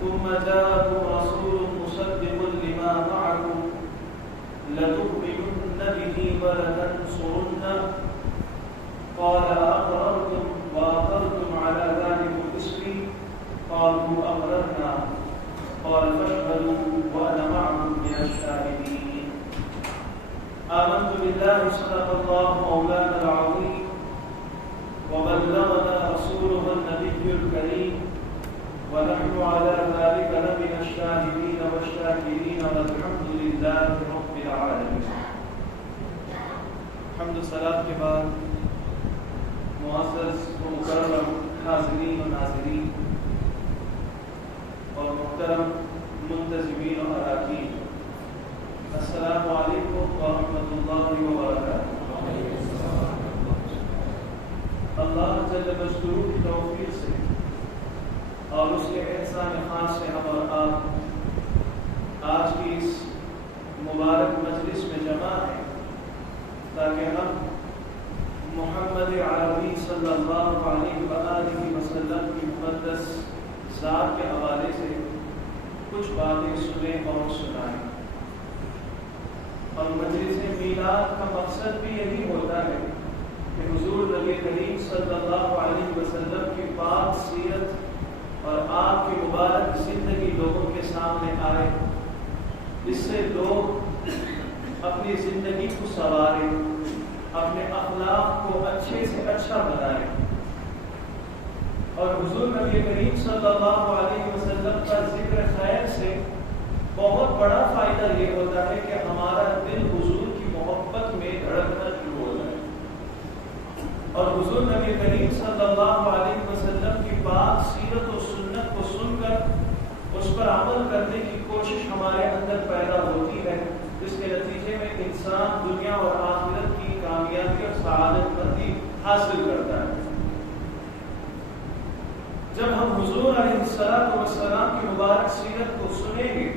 ثم جاءكم رسول مصدق لما معكم لتؤمنن به ولتنصرنه قال أقررتم وأقررتم على ذلك إصري قالوا أقررنا قال فاشهدوا وأنا معكم من الشاهدين آمنت بالله صدق الله مولانا العظيم وبلغنا رسوله النبي الكريم ونحن على ذلك لمن الشاهدين والشاكرين والحمد لله رب العالمين. حمد و صلاۃ کے بعد معزز و مکرم حاضرین و ناظرین اور محترم منتظمین و اراکین، السلام علیکم ورحمۃ اللہ وبرکاتہ. اللہ جل مجدور کی توفیق سے اور اس کے احسان خاص سے ہم اور آپ آج کی اس مبارک مجلس میں جمع ہیں تاکہ ہم محمد عربی صلی اللہ علیہ وآلہ وسلم کی مقدس ذات کے حوالے سے کچھ باتیں سنیں اور سنائیں. اور مجلس میلاد کا مقصد بھی یہی ہوتا ہے کہ حضور نبی کریم صلی اللہ علیہ وسلم کی پاک سیرت اور آپ کی مبارک زندگی لوگوں کے سامنے آئے، اس سے لوگ اپنی زندگی کو سنواریں، اپنے اخلاق کو اچھے سے اچھا بنائیں. اور حضور نبی کریم صلی اللہ علیہ وسلم کا ذکر خیر سے بہت بڑا فائدہ یہ ہوتا ہے کہ ہمارا دل حضور کی محبت میں دھڑکنا شروع ہو جائے، اور حضور نبی کریم صلی اللہ علیہ وسلم کی پاک سیرت و سنت کو سن کر اس پر عمل کرنے کی کوشش ہمارے اندر پیدا ہوتی ہے، جس کے نتیجے میں انسان دنیا اور آخرت کی کامیابی اور سعادت مندی حاصل کرتا ہے. جب ہم حضور علیہ السلام کی مبارک سیرت کو سنیں گے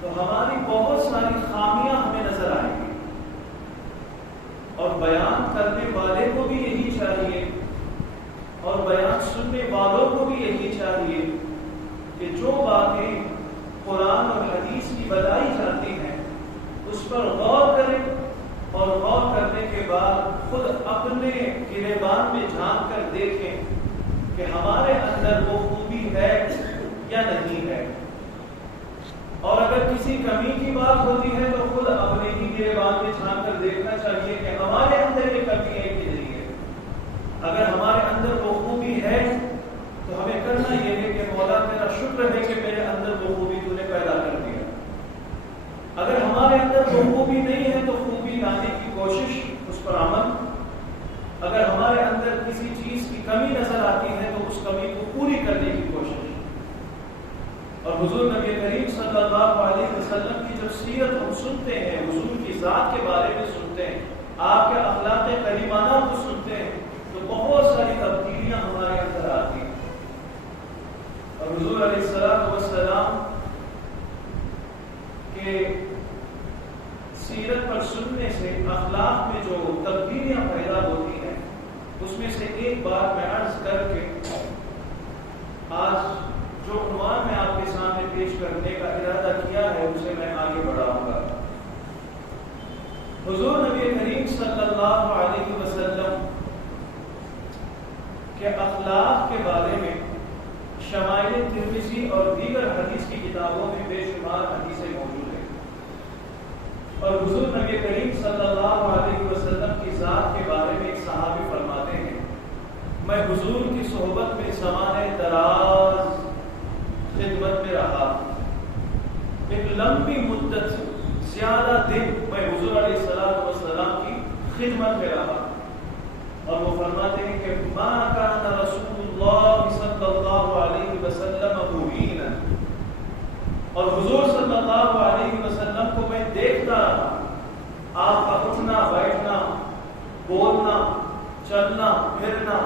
تو ہماری بہت ساری خامیاں ہمیں نظر آئیں گی، اور بیان کرنے والے کو بھی یہی چاہیے اور بیان سننے والوں کو بھی یہی چاہیے کہ جو باتیں قرآن اور حدیث کی بتائی جاتی ہیں اس پر غور کریں، اور غور کرنے کے بعد خود اپنے گریبان میں جھانک کر دیکھیں کہ ہمارے اندر وہ خوبی ہے یا نہیں ہے. اور اگر کسی کمی کی بات ہوتی ہے تو خود اپنے ہی گریبان میں جھانک کر دیکھنا چاہیے کہ ہمارے اندر یہ کمی ہے کہ نہیں ہے. اگر ہمارے اندر وہ خوبی ہے تو ہمیں کرنا یہ ہے کہ مولا تیرا شکر ہے کہ میرے اندر وہ خوبی تو نے پیدا کر دیا. اگر ہمارے اندر وہ خوبی نہیں ہے تو خوبی لانے کی کوشش، اس پر عمل. اگر ہمارے اندر کسی چیز کی کمی نظر آتی ہے تو اس کمی کو پوری کرنے کی کوشش. اور حضور نبی کریم صلی اللہ علیہ وسلم کی جب سیرت ہم سنتے ہیں، حضور کی ذات کے بارے میں سنتے ہیں، آپ کے اخلاق کریمانہ کو سنتے ہیں تو بہت ساری تبدیلیاں ہمارے اندر آتی ہیں. اور حضور علیہ السلام کے سیرت پر سننے سے اخلاق میں جو تبدیلیاں پیدا ہوتی ہیں اس میں سے ایک بات میں عرض کر کے آج جو عنوان میں آپ کے سامنے پیش کرنے کا ارادہ کیا ہے اسے میں آگے بڑھاؤں گا. حضور نبی کریم صلی اللہ علیہ وسلم کے اخلاق کے بارے میں شمائل ترمذی اور دیگر حدیث کی کتابوں میں بے شمار حدیثیں موجود ہیں. اور حضور نبی کریم صلی اللہ علیہ وسلم کی ذات کے بارے میں ایک صحابی فرماتے ہیں، میں حضور کی صحبت میں زمانے دراز خدمت میں رہا، ایک لمبی مدت زیادہ دن میں حضور علیہ السلام کی خدمت میں رہا. اور وہ فرماتے ہیں کہ ما کان رسول اللہ صلی اللہ علیہ وسلم مبینا، اور حضور صلی اللہ علیہ وسلم کو میں دیکھتا رہا، آپ کا اٹھنا بیٹھنا، بولنا، چلنا پھرنا،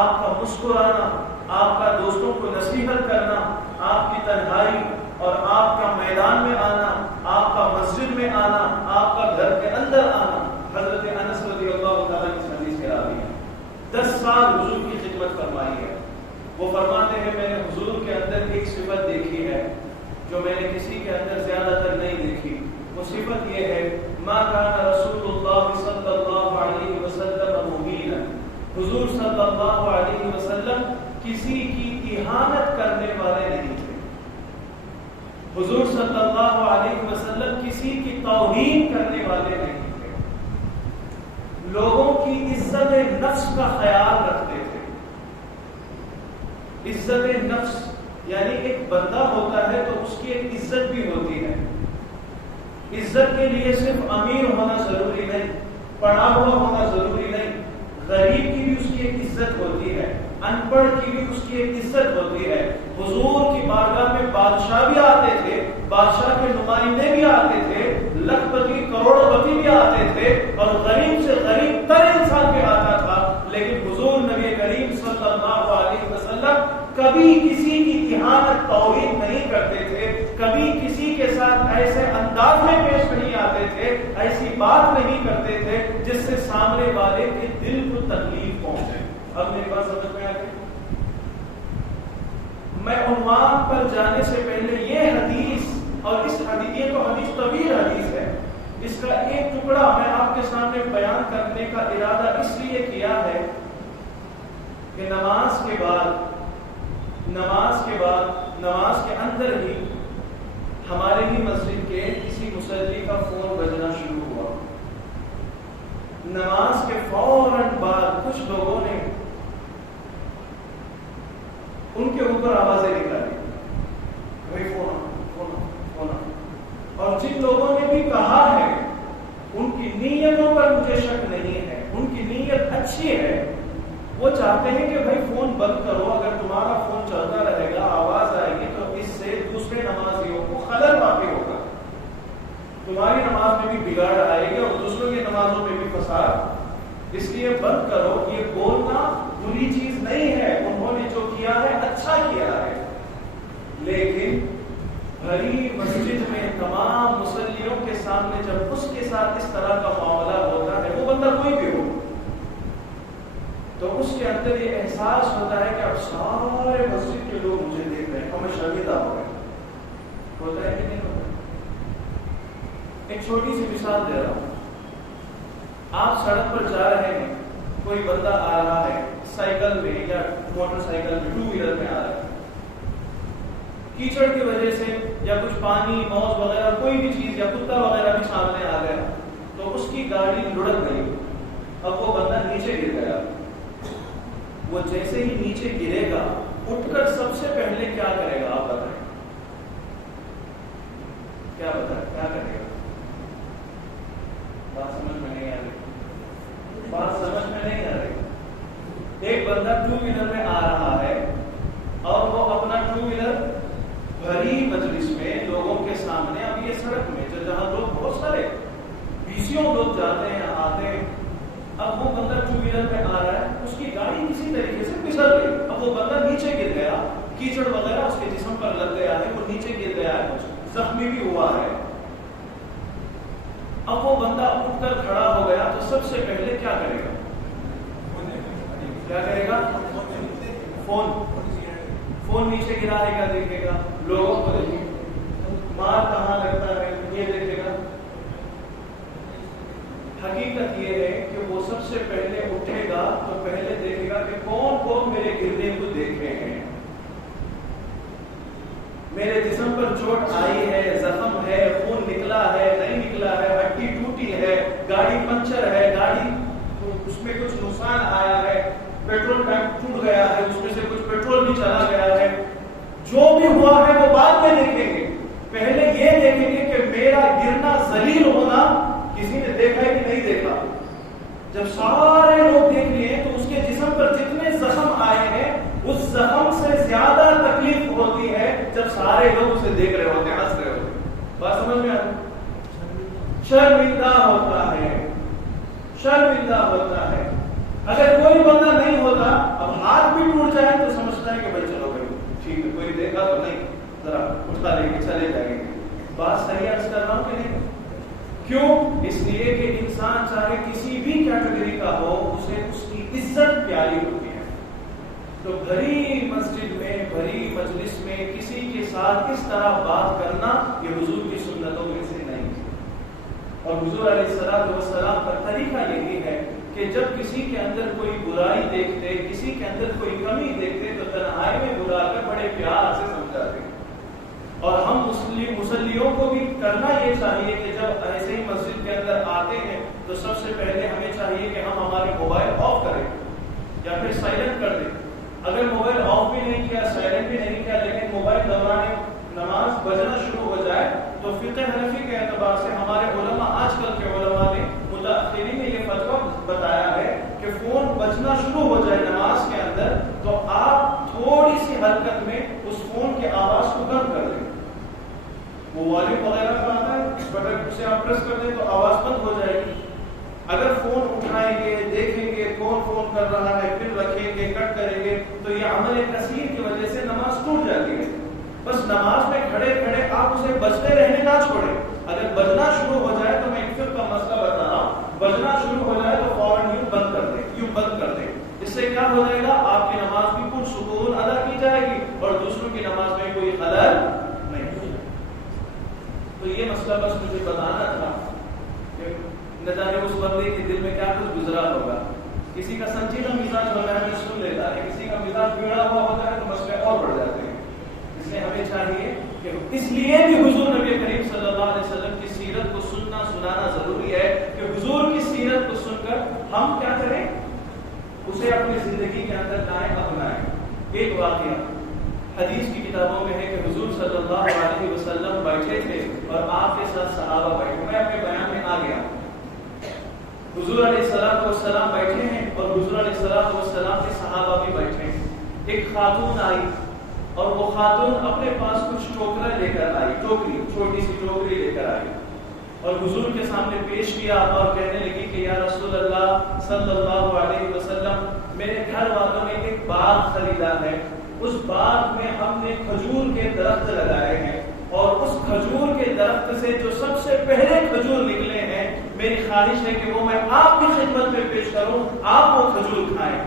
آپ کا مسکرانا، آپ کا دوستوں کو نصیحت کرنا، آپ کی تنہائی اور آپ کا میدان میں آنا، آپ کا مسجد میں آنا، آپ کا گھر کے اندر آنا. حضرت انس رضی اللہ تعالیٰ کی حدیث کے راوی ہیں 10 سال حضور کی خدمت فرمائی ہے. وہ فرماتے ہیں میں نے حضور کے اندر ایک صفت دیکھی ہے جو میں نے کسی کے اندر زیادہ تر نہیں دیکھی. وہ صفت یہ ہے ما کان رسول اللہ صلی اللہ علیہ وسلم مبینا. حضور صلی اللہ علیہ وسلم کسی کی اہانت کرنے والے نہیں تھے. حضور صلی اللہ علیہ وسلم کسی کی توہین کرنے والے نہیں تھے. لوگوں کی عزت نفس کا خیال رکھتے تھے. عزت نفس یعنی ایک بندہ ہوتا ہے تو اس کی ایک عزت بھی ہوتی ہے. عزت کے لیے صرف امیر ہونا ضروری نہیں, پڑھا ہوا ہونا ضروری نہیں. غریب کی بھی اس کی ایک عزت ہوتی ہے, ان پڑھ کی بھی اس کی ایک عزت ہوتی ہے. حضور کی بارگاہ میں بادشاہ بھی آتے تھے, بادشاہ کے نمائندے بھی آتے تھے, لکھ پتی کروڑ پتی بھی آتے تھے, اور غریب سے غریب تر انسان بھی آتا تھا. لیکن حضور نبی کریم صلی اللہ علیہ وسلم کبھی کسی کی اہانت توہین نہیں کرتے تھے, کبھی کسی کے ساتھ ایسے انداز میں پیش نہیں آتے تھے, ایسی بات نہیں کرتے تھے جس سے سامنے والے کے دل کو تکلیف پہنچے. اب میری بات سمجھ میں آ گئی؟ میں عنوان پر جانے سے پہلے یہ حدیث, اور اس حدیث, یہ تو حدیث طویل حدیث ہے, اس کا ایک ٹکڑا میں آپ کے سامنے بیان کرنے کا ارادہ اس لیے کیا ہے کہ نماز کے بعد نماز کے اندر ہی ہمارے ہی مسجد کے کسی مصلی کا فون بجنا شروع ہوا. نماز کے فوراً بعد کچھ لوگوں نے ان کے اوپر آوازیں نکالی, بھائی فون. اور جن لوگوں نے بھی کہا ہے ان کی نیتوں پر مجھے شک نہیں ہے, ان کی نیت اچھی ہے. وہ چاہتے ہیں کہ بھائی فون بند کرو, اگر تمہارا فون چلتا رہے گا, آواز آئے گی تو اس سے دوسرے نمازیوں کو خلل واقع ہوگا, تمہاری نماز میں بھی بگاڑ آئے گی اور دوسروں کی نمازوں میں بھی فساد, اس لیے بند کرو. یہ بولنا بری چیز نہیں ہے, انہوں نے جو کیا ہے اچھا کیا ہے. لیکن بھری مسجد میں تمام مصلیوں کے سامنے جب اس کے ساتھ اس طرح کا معاملہ ہوتا ہے, وہ بندہ کوئی بھی ہو, تو اس کے اندر یہ احساس ہوتا ہے کہ اب سارے مسجد کے لوگ مجھے دیکھ رہے ہیں, اور میں شرمندہ ہو گیا. ہوتا ہے کہ نہیں ہوتا؟ ایک چھوٹی سی مثال دے رہا ہوں. آپ سڑک پر جا رہے ہیں, کوئی بندہ آ رہا ہے سائیکل میں یا موٹر سائیکل میں, ٹو ویلر میں آ رہا ہے, کیچڑ کی وجہ سے یا کچھ پانی موج وغیرہ کوئی بھی چیز یا کتا وغیرہ بھی سامنے آ گیا, تو اس کی گاڑی لڑک گئی. اب وہ بندہ نیچے گر گیا. وہ جیسے ہی نیچے گرے گا, اٹھ کر سب سے پہلے کیا کرے گا آپ بتائیں؟ کیا کرے گا؟ بات سمجھ میں نہیں آ رہی. ایک بندہ ٹو ویلر میں آ رہا ہے اور وہ اپنا ٹو ویلر بھری مجلس میں لوگوں کے سامنے, اب یہ سڑک میں جہاں لوگ بہت سارے 20 لوگ جاتے ہیں آتے ہیں, اب وہ بندہ ٹو ویلر میں آ رہا ہے, اس کی گاڑی کسی طریقے سے پھسل گئی. اب وہ بندہ نیچے گر گیا, کیچڑ وغیرہ اس کے جسم پر لگ گیا ہے, وہ نیچے گر گیا ہے, زخمی بھی ہوا ہے. اب وہ بندہ اٹھ کر کھڑا ہو گیا تو سب سے پہلے کیا کرے گا؟ فون نیچے گرانے کا دیکھے گا, لوگوں کو دیکھے گا, مار کہاں لگتا ہے یہ دیکھے گا. حقیقت یہ ہے کہ وہ سب سے پہلے اٹھے گا تو پہلے دیکھے گا کہ کون کون میرے گرنے کو دیکھ رہے ہیں, میرے جسم پر چوٹ آئی ہے, زخم ہے, خون نکلا ہے, نہیں نکلا ہے, ہڈی ٹوٹی ہے, گاڑی پنچر ہے, گاڑی اس میں کچھ نقصان آیا ہے, پیٹرول ٹینک ٹوٹ گیا ہے, اس میں سے کچھ پیٹرول بھی چلا گیا ہے. جو بھی ہوا ہے وہ بعد میں دیکھیں گے, پہلے یہ دیکھیں گے کہ میرا گرنا ذلیل ہونا کسی نے دیکھا ہے کہ نہیں دیکھا. جب سارے لوگ دیکھ لیے تو اس کے جسم پر جتنے زخم آئے ہیں اس زخم سے زیادہ تکلیف ہوتی ہے جب سارے لوگ اسے دیکھ رہے ہوتے ہیں, ہنس رہے ہوتے ہیں. بات سمجھ میں آتی؟ شرمندہ ہوتا ہے. اگر کوئی بندہ نہیں ہوتا, اب ہاتھ بھی ٹوٹ جائے تو سمجھتا ہے کہ بھائی چلو بھائی ٹھیک ہے, کوئی دیکھا تو نہیں, ذرا اٹھا لیں گے, چلے جائیں گے. بات صحیح عرض کر رہا ہوں کہ نہیں؟ کیوں؟ اس لیے کہ انسان چاہے کسی بھی کیٹیگری کا ہو, اسے اس کی عزت پیاری ہوتی ہے. تو بھری مسجد میں بھری مجلس میں کسی کے ساتھ کس طرح بات کرنا یہ حضور کی سنتوں میں سے نہیں ہے. اور حضور علیہ السلام کا طریقہ یہی ہے کہ جب کسی کے اندر کوئی برائی دیکھتے, کسی کے اندر کوئی کمی دیکھتے تو تنہائی میں بلا کر بڑے پیار سے سمجھاتے. اور ہم مسلیوں کو بھی کرنا یہ چاہیے کہ جب ایسے ہی مسجد کے اندر آتے ہیں تو سب سے پہلے ہمیں چاہیے کہ ہم ہمارے موبائل آف کریں یا پھر سائلنٹ کر دیں. اگر موبائل آف بھی نہیں کیا, سائلنٹ بھی نہیں کیا, لیکن موبائل دوران نماز بجنا شروع ہو جائے تو فقہ حنفی کے اعتبار سے ہمارے علماء, آج کل کے علماء نے متأخرین میں یہ فتویٰ بتایا ہے کہ فون بجنا شروع ہو جائے نماز کے اندر تو آپ تھوڑی سی حرکت میں اس فون کی آواز کو بند کر دیں. وہ والیوم وغیرہ کا آتا ہے, اس بٹن سے آپ پریس کر دیں تو آواز بند ہو جائے گی. اگر فون اٹھائیں گے, دیکھیں گے کون فون کر رہا ہے, پھر رکھیں گے, کٹ کریں گے تو یہ عمل کثیر کی وجہ سے نماز ٹوٹ جاتی ہے. بس نماز میں کھڑے کھڑے آپ اسے بجتے رہنے نہ چھوڑیں. اگر بجنا شروع ہو جائے تو میں ایک فقہ کا مسئلہ بتا رہا ہوں, بجنا شروع ہو جائے تو فوراً یوں بند کر دیں, یوں بند کر دیں. اس سے کیا ہو جائے گا, آپ کی نماز بھی پرسکون ادا کی جائے گی اور دوسروں کی نماز میں کوئی خلل نہیں ہو جائے. تو یہ مسئلہ بس مجھے بتانا تھا کہ نہ جانے اس بندے کے دل میں کیا کچھ گزرا ہوگا. کسی کا سنجیدہ مزاج ہوتا ہے, سن لیتا ہے, کسی کا مزاج بگڑا ہوا ہوتا ہے تو مسئلے اور بڑھ جاتے ہیں. اس لیے ہمیں چاہیے کہ اس لیے بھی حضور نبی کریم صلی اللہ علیہ وسلم کی سیرت کو سننا سنانا ضروری ہے کہ حضور کی سیرت کو سن کر ہم کیا کریں, اسے اپنی زندگی کے اندر لائیں, اپنائیں. ایک واقعہ حدیث کی کتابوں میں ہے کہ حضور صلی اللہ علیہ وسلم بیٹھے تھے اور آپ کے ساتھ صحابہ بیٹھے. میں اپنے بیان میں آ گیا. حضور علیہ السلام بیٹھے ہیں اور حضور علیہ السلام کے صحابہ بھی بیٹھے ہیں. ایک خاتون آئی اور وہ خاتون اپنے پاس کچھ ٹوکرا لے کر آئی, ٹوکری, چھوٹی سی ٹوکری لے کر آئی اور حضور کے سامنے پیش کیا اور کہنے لگی کہ یا رسول اللہ صلی اللہ علیہ وسلم, میرے گھر والوں نے ایک باغ خریدا ہے, اس باغ میں ہم نے کھجور کے درخت لگائے ہیں اور اس کھجور کے درخت سے جو سب سے پہلے کھجور نکلے ہیں, میری خواہش ہے کہ وہ میں آپ کی خدمت میں پیش کروں, آپ وہ کھجور کھائیں.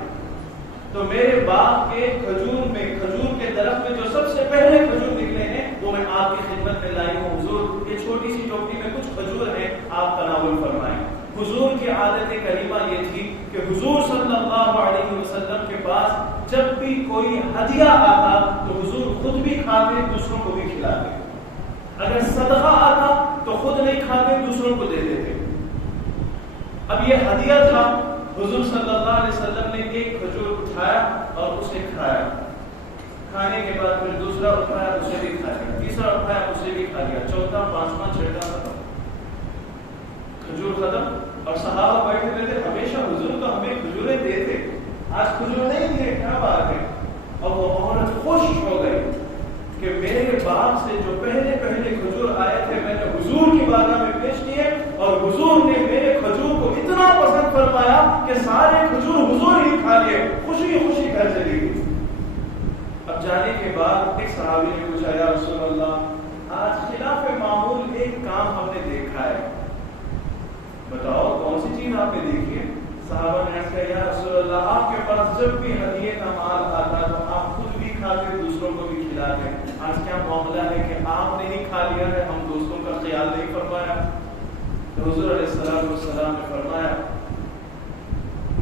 تو میرے باغ کے کھجور میں, کھجور کے درخت میں جو سب سے پہلے کھجور نکلے ہیں وہ میں آپ کی خدمت میں لائی ہوں. حضور یہ چھوٹی سی ٹوکری میں کچھ کھجور ہیں, آپ تناول فرمائیں. حضور کی عادت کریمہ یہ تھی کہ حضور صلی اللہ علیہ وسلم کے پاس جب بھی کوئی ہدیہ آتا تو حضور خود بھی کھاتے, دوسروں کو بھی کھلاتے. اگر صدقہ آتا تو خود نہیں کھاتے, دوسروں کو دے دیتے. اب یہ ہدیہ تھا, حضور صلی اللہ علیہ وسلم نے ایک کھجور اٹھایا اور اسے کھایا. کھانے کے بعد پھر دوسرا اٹھایا, اسے بھی کھا لیا, تیسرا اٹھایا, اسے بھی کھا لیا, چوتھا, پانچواں, چھٹا ختم, کھجور ختم. اور صحابہ بیٹھے ہوئے تھے, ہمیشہ حضور تو ہمیں کھجوریں دیتے, آج کھجور نہیں دیے, کیا بات ہے. اور وہ عورت خوش ہو گئی کہ میرے باغ سے جو پہلے کھجور آئے تھے میں نے حضور کی بارگاہ میں پیش کیے اور حضور نے میرے کھجور کو اتنا پسند فرمایا کہ سارے کھجور حضور ہی کھا لیے, خوشی خوشی گھر چلی گئی. اب جانے کے بعد ایک صحابی نے پوچھا, یا رسول اللہ آج خلاف معمول ایک کام ہم نے دیکھا ہے, بتاؤ کون سی چیز آپ نے دیکھی ہے. صحابہ نے کہا, یا رسول اللہ آپ کے پاس جب بھی ہدیے کا مال آتا تو آپ خود بھی کھاتے, دوسروں کو بھی کھلاتے. آج کیا معاملہ ہے کہ آپ نے ہی کھا لیا ہے, ہم دوسروں کا خیال نہیں فرمایا. تو حضور علیہ السلام نے فرمایا,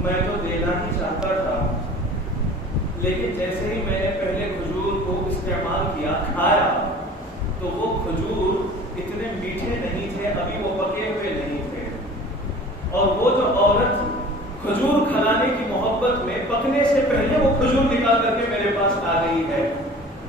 میں تو دینا ہی چاہتا تھا, لیکن جیسے ہی میں نے پہلے کھجور کو استعمال کیا, کھایا, تو وہ کھجور اتنے میٹھے نہیں تھے, ابھی وہ پکے ہوئے نہیں تھے. اور وہ جو عورت کھجور کھلانے کی محبت میں پکنے سے پہلے وہ کھجور نکال کر کے میرے پاس آ گئی ہے.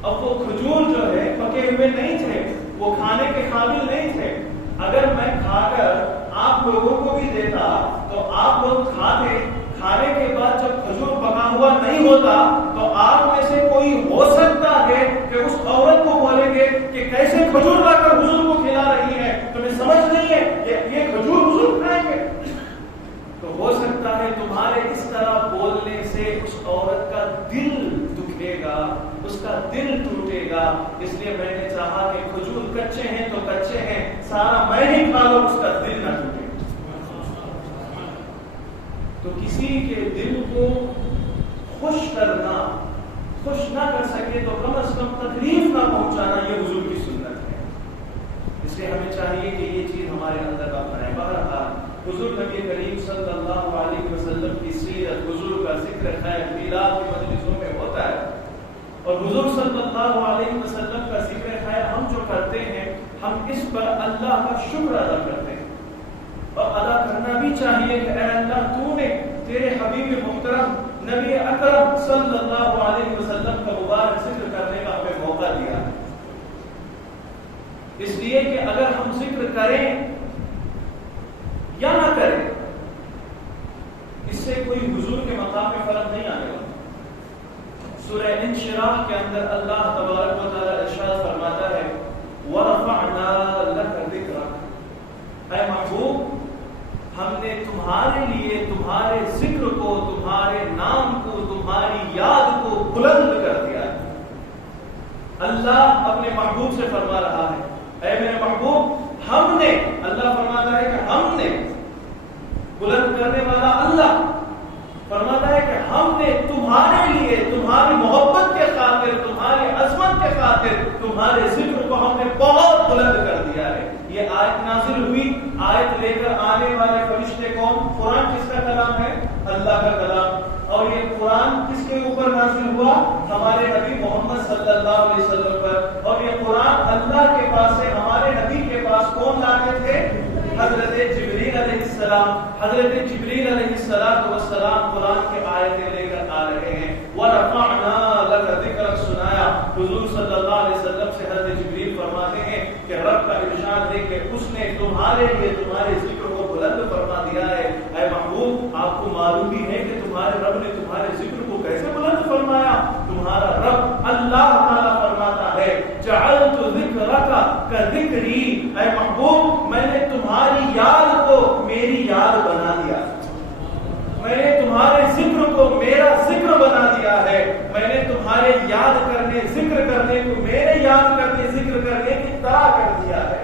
اب وہ کھجور جو ہے پکے ہوئے نہیں تھے, وہ کھانے کے قابل نہیں تھے. اگر میں کھا کر آپ لوگوں کو بھی دیتا تو آپ لوگ کھاتے, کھانے کے بعد جب کھجور پکا ہوا نہیں ہوتا تو آپ میں سے کوئی ہو سکتا ہے کہ اس عورت کو بولیں گے کہ کیسے کھجور لا کر حضور کو کھلا رہی ہے, تمہیں سمجھ نہیں ہے یہ کھجور حضور کھائیں گے. تو ہو سکتا ہے تمہارے اس طرح بولنے سے اس عورت کا دل دکھے گا, اس کا دل ٹوٹے گا. اس لیے میں نے چاہا کہ کھجور کچے ہیں تو کچے ہیں, سارا میں ہی کھا لوں, اس کا دل نہ ٹوٹے. تو کسی کے دل کو خوش کرنا خوش نہ کر سکے تو کم از کم تکلیف نہ پہنچانا، یہ حضور کی سنت ہے۔ اس لیے ہمیں چاہیے کہ یہ چیز ہمارے اندر اپنائیں۔ بہرحال حضور نبی کریم صلی اللہ علیہ وسلم کی سیرت، حضور کا ذکر خیر میلاد کی مجلسوں میں ہوتا ہے، اور حضور صلی اللہ علیہ وسلم کا ذکر خیر ہم جو کرتے ہیں، ہم اس پر اللہ کا شکر ادا کرتے ہیں، اور ادا کرنا بھی چاہیے کہ اے اللہ تو نے تیرے حبیب محترم نبی اکرم صلی اللہ علیہ وسلم کا مبارک ذکر کرنے کا ہمیں موقع دیا ہے۔ اس لیے کہ اگر ہم ذکر کریں یا نہ کریں، اس سے کوئی حضور کے مقام میں فرق نہیں آنے والا۔ سورہ انشراح کے اندر اللہ تبارک و تعالی ارشاد فرماتا ہے وَرَفَعْنَا لَكَ ذِكْرَكَ، اے محبوب ہم نے تمہارے لیے تمہارے ذکر کو، تمہارے نام کو، تمہاری یاد کو بلند کر دیا ہے۔ اللہ اپنے محبوب سے فرما رہا ہے اے میرے محبوب ہم نے، اللہ فرماتا ہے کہ ہم نے، بلند کرنے والا اللہ فرماتا ہے کہ ہم نے تمہارے لیے، تمہاری محبت کے خاطر، تمہاری عظمت کے خاطر تمہارے ذکر کو ہم نے بہت بلند کر دیا ہے۔ یہ آیت نازل ہوئی، آیت لے کر آنے والے فرشتے کون؟ قرآن کس کا کلام ہے؟ اللہ کا کلام۔ اور یہ قرآن کس کے اوپر نازل ہوا؟ ہمارے نبی محمد صلی اللہ علیہ وسلم پر۔ اور یہ قرآن اللہ کے پاس سے ہمارے نبی کے پاس کون لاتے تھے؟ حضرت جبریل علیہ السلام۔ حضرت جبریل علیہ السلام قرآن کی آیتیں لے کر آ رہے ہیں۔ وَرَفَعْنَا لَكَ ذِكْرَكَ سنایا، حضور صلی اللہ علیہ وسلم سے حضرت جبریل فرماتے ہیں کہ رب کا ارشاد ہے کہ اس نے تمہارے لیے تمہارے ذکر کو بلند فرما دیا ہے۔ اے محبوب آپ کو معلوم بھی ہے کہ تمہارے رب نے تمہارے ذکر کو کیسے بلند فرمایا؟ تمہارا رب اللہ تعالیٰ فرماتا ہے جعلت ذکرک کذکری، اے محبوب میں نے تمہاری یاد کو میری یاد بنا دیا، میں نے تمہارے ذکر کو میرا ذکر بنا دیا ہے، میں نے تمہارے یاد کرنے، ذکر کرنے کو میرے یاد کرنے، ذکر کرنے کی طرح کر دیا ہے۔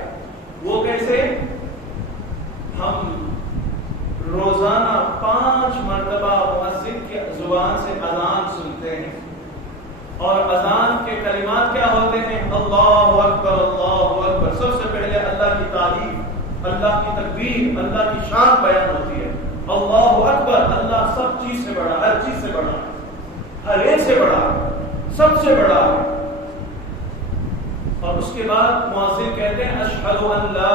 وہ کیسے؟ ہم روزانہ 5 مرتبہ مؤذن کی زبان سے اذان سنتے ہیں، اور اذان کے کلمات کیا ہوتے ہیں؟ اللہ اکبر اللہ اکبر۔ سب سے پہلے اللہ کی تعریف، اللہ کی تکبیر، اللہ کی شان بیان ہوتی ہے۔ اللہ اکبر، اللہ سب چیز سے بڑا، ہر چیز سے بڑا، ہر ایک سے بڑا، سب سے بڑا۔ اور اس کے بعد مؤذن کہتے ہیں اشہد ان لا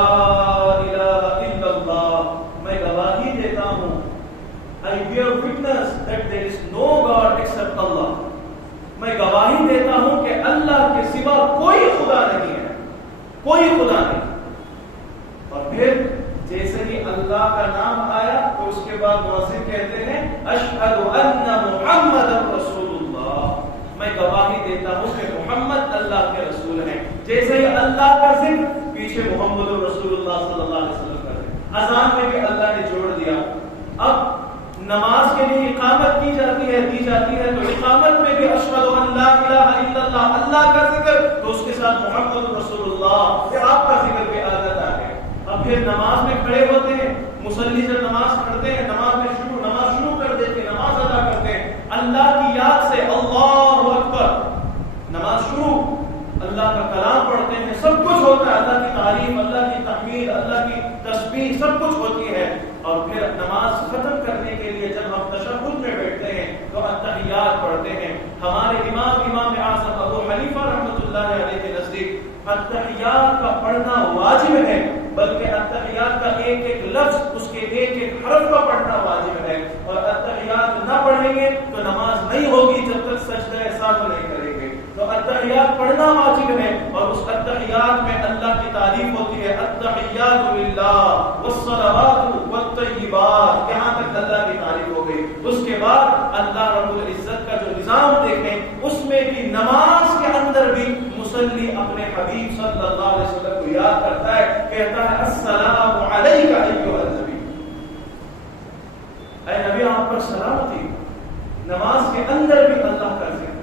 الہ الا اللہ، میں گواہی دیتا ہوں، I bear witness that there is no God except Allah، میں گواہی دیتا ہوں کہ اللہ کے سوا کوئی خدا نہیں ہے، کوئی خدا نہیں۔ اور پھر جیسے ہی اللہ کا نام آیا تو اس کے بعد مؤذن کہتے ہیں اشہد ان محمد رسول اللہ، میں گواہی دیتا ہوں کہ محمد اللہ کے رسول ہیں۔ جیسے ہی اللہ کا ذکر، پیچھے محمد رسول اللہ صلی اللہ علیہ وسلم کا ذکر، اذان میں بھی اللہ نے جوڑ دیا۔ اب نماز کے لیے اقامت کی جاتی ہے، دی جاتی ہے، تو اقامت میں بھی اشہد ان لا الہ الا اللہ، اللہ کا ذکر، تو اس کے ساتھ محمد رسول اللہ، یہ آپ کا ذکر بھی آ جاتا ہے۔ اب پھر نماز میں کھڑے ہوتے ہیں، مصلی جب نماز پڑھتے ہیں، نماز شروع کر دیتے ہیں، نماز ادا کرتے ہیں، اللہ کی یاد سے اللہ اکبر، نماز شروع، اللہ کا کلام پڑھتے ہیں، سب کچھ ہوتا ہے، اللہ کی تعریف، اللہ کی تحمید، اللہ کی تسبیح، سب کچھ ہوتی ہے۔ اور پھر نماز ختم کرنے کے لیے جب ہم تشہد میں بیٹھتے ہیں تو التحیات پڑھتے ہیں۔ ہمارے امام اعظم ابو حنیفہ رحمۃ اللہ علیہ کے نزدیک التحیات کا پڑھنا واجب ہے، بلکہ التحیات کا ایک ایک لفظ، اس کے ایک ایک حرف کا پڑھنا واجب ہے، اور التحیات نہ پڑھیں گے تو نماز نہیں ہوگی جب تک سجدہ سہو نہیں کریں گے۔ تو التحیات پڑھنا واجب ہے، اور اس التحیات میں اللہ کی تعریف ہوتی ہے، التحیات للہ والصلوات والطیبات، یہاں تک اللہ کی تعریف ہو گئی۔ اس کے بعد اللہ رب العزت کا جو نظام دیکھیں، اس میں بھی نماز کے اندر بھی مصلی اپنے حبیب صلی اللہ علیہ وسلم کو یاد کرتا ہے، کہتا ہے السلام علیک ایھا النبی، اے نبی آپ پر سلامتی۔ نماز کے اندر بھی اللہ کا ذکر۔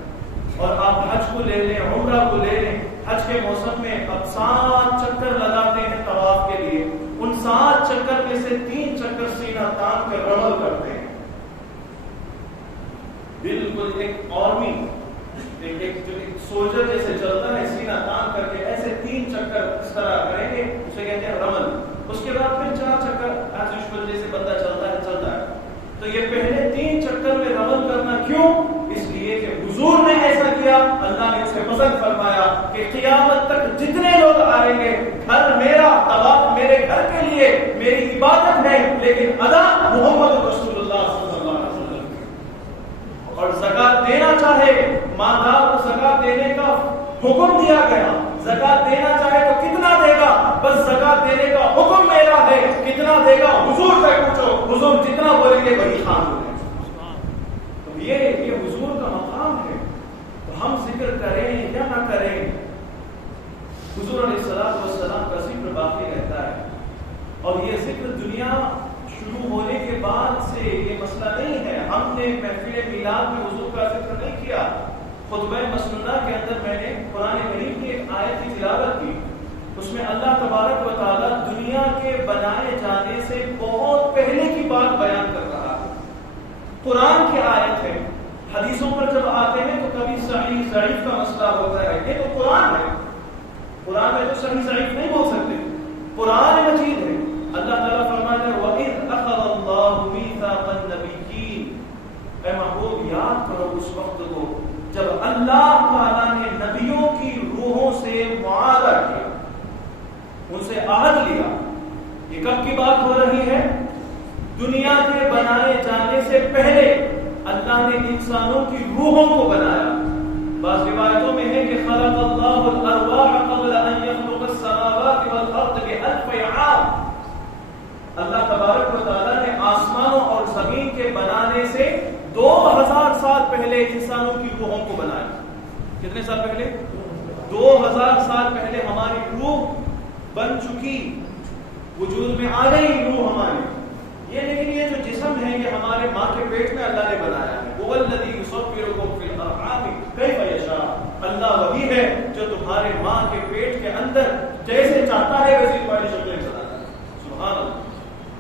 اور آپ حج کو لے لیں، عمرہ کو لے لیں، حج کے موسم میں اب 7 چکر لگاتے ہیں طواف کے لیے، ان 7 چکر میں سے 3 چکر سینہ تان کے رمل کرتے ہیں، بالکل ایک آرمی ایک سولجر جیسے چلتا ہے سینہ تان کر کے ایسے 3 چکر اس طرح کریں گے، اسے کہتے ہیں رمل. اس کے بعد پھر 4 چکر ایز یوزول جیسے بندہ چلتا ہے. تو یہ پہلے 3 چکر میں رمل کرنا کیوں؟ اس لیے کہ حضور نے ایسا کیا، اللہ نے اسے پسند فرمایا کہ قیامت تک جتنے لوگ آئیں گے، گھر میرا، طواف میرے گھر کے لیے، میری عبادت ہے، لیکن ادا محمد رسول اللہ صلی اللہ علیہ وسلم. اور زکات دینا چاہے، مالدار کو زکات دینے کا حکم دیا گیا. زکات دینا چاہے تو کتنا دے گا؟ بس زکات دینے کا حکم میرا ہے. کتنا دے گا؟ حضور سے پوچھو، حضور جتنا بولیں گے وہی خان بولیں. تو یہ حضور کا مقام ہے. تو ہم ذکر کریں یا نہ کریں، حضور علیہ الصلوۃ والسلام کا ذکر باقی رہتا ہے. اور یہ ذکر دنیا شروع ہونے کے بعد سے یہ مسئلہ نہیں ہے. ہم نے محفل میلاد میں حضور کا ذکر نہیں کیا. خطبہ مسنونہ کے اندر میں نے قرآن کریم کی ایک آیت کی تلاوت کی. اس میں اللہ تبارک و تعالیٰ دنیا کے بنائے جانے سے بہت پہلے کی بات بیان کر رہا ہے. قرآن کی آیت ہے. حدیثوں پر جب آتے ہیں تو کبھی صحیح ضعیف کا مسئلہ ہوتا ہے. یہ تو قرآن ہے. قرآن میں تو صحیح ضعیف نہیں بول سکتے. قرآن مجید ہے. اللہ تعالیٰ فرماتا ہے وَإِذْ أَخَذَ اللَّهُ مِيثَاقَ النَّبِيِّينَ. اے محبوب یاد کرو اس وقت کو جب اللہ تعالیٰ نے نبیوں کی روحوں سے معاہدہ کیا، ان سے عہد لیا. یہ کب کی بات ہو رہی ہے؟ دنیا کے بنائے جانے سے پہلے اللہ نے انسانوں کی روحوں کو بنایا. بعض روایتوں میں ہے کہ خلق اللہ الارواح قبل ان يخلق السماوات والارض ب1000 عام. اللہ تبارک و تعالیٰ نے آسمانوں اور زمین کے بنانے سے 2000 سال پہلے انسانوں کی روحوں کو بنایا. کتنے سال پہلے؟ 2000 سال پہلے ہماری روح بن چکی، وجود میں آ گئی روح ہماری. لیکن یہ جو جسم ہے یہ ہمارے ماں کے پیٹ میں اللہ نے بنایا ہے. وہ الذی یصورکم فی الارحام کیف یشاء. اللہ وہی ہے جو تمہارے ماں کے پیٹ کے اندر جیسے چاہتا ہے ویسی تمہاری شکلیں بناتا ہے. سبحان اللہ.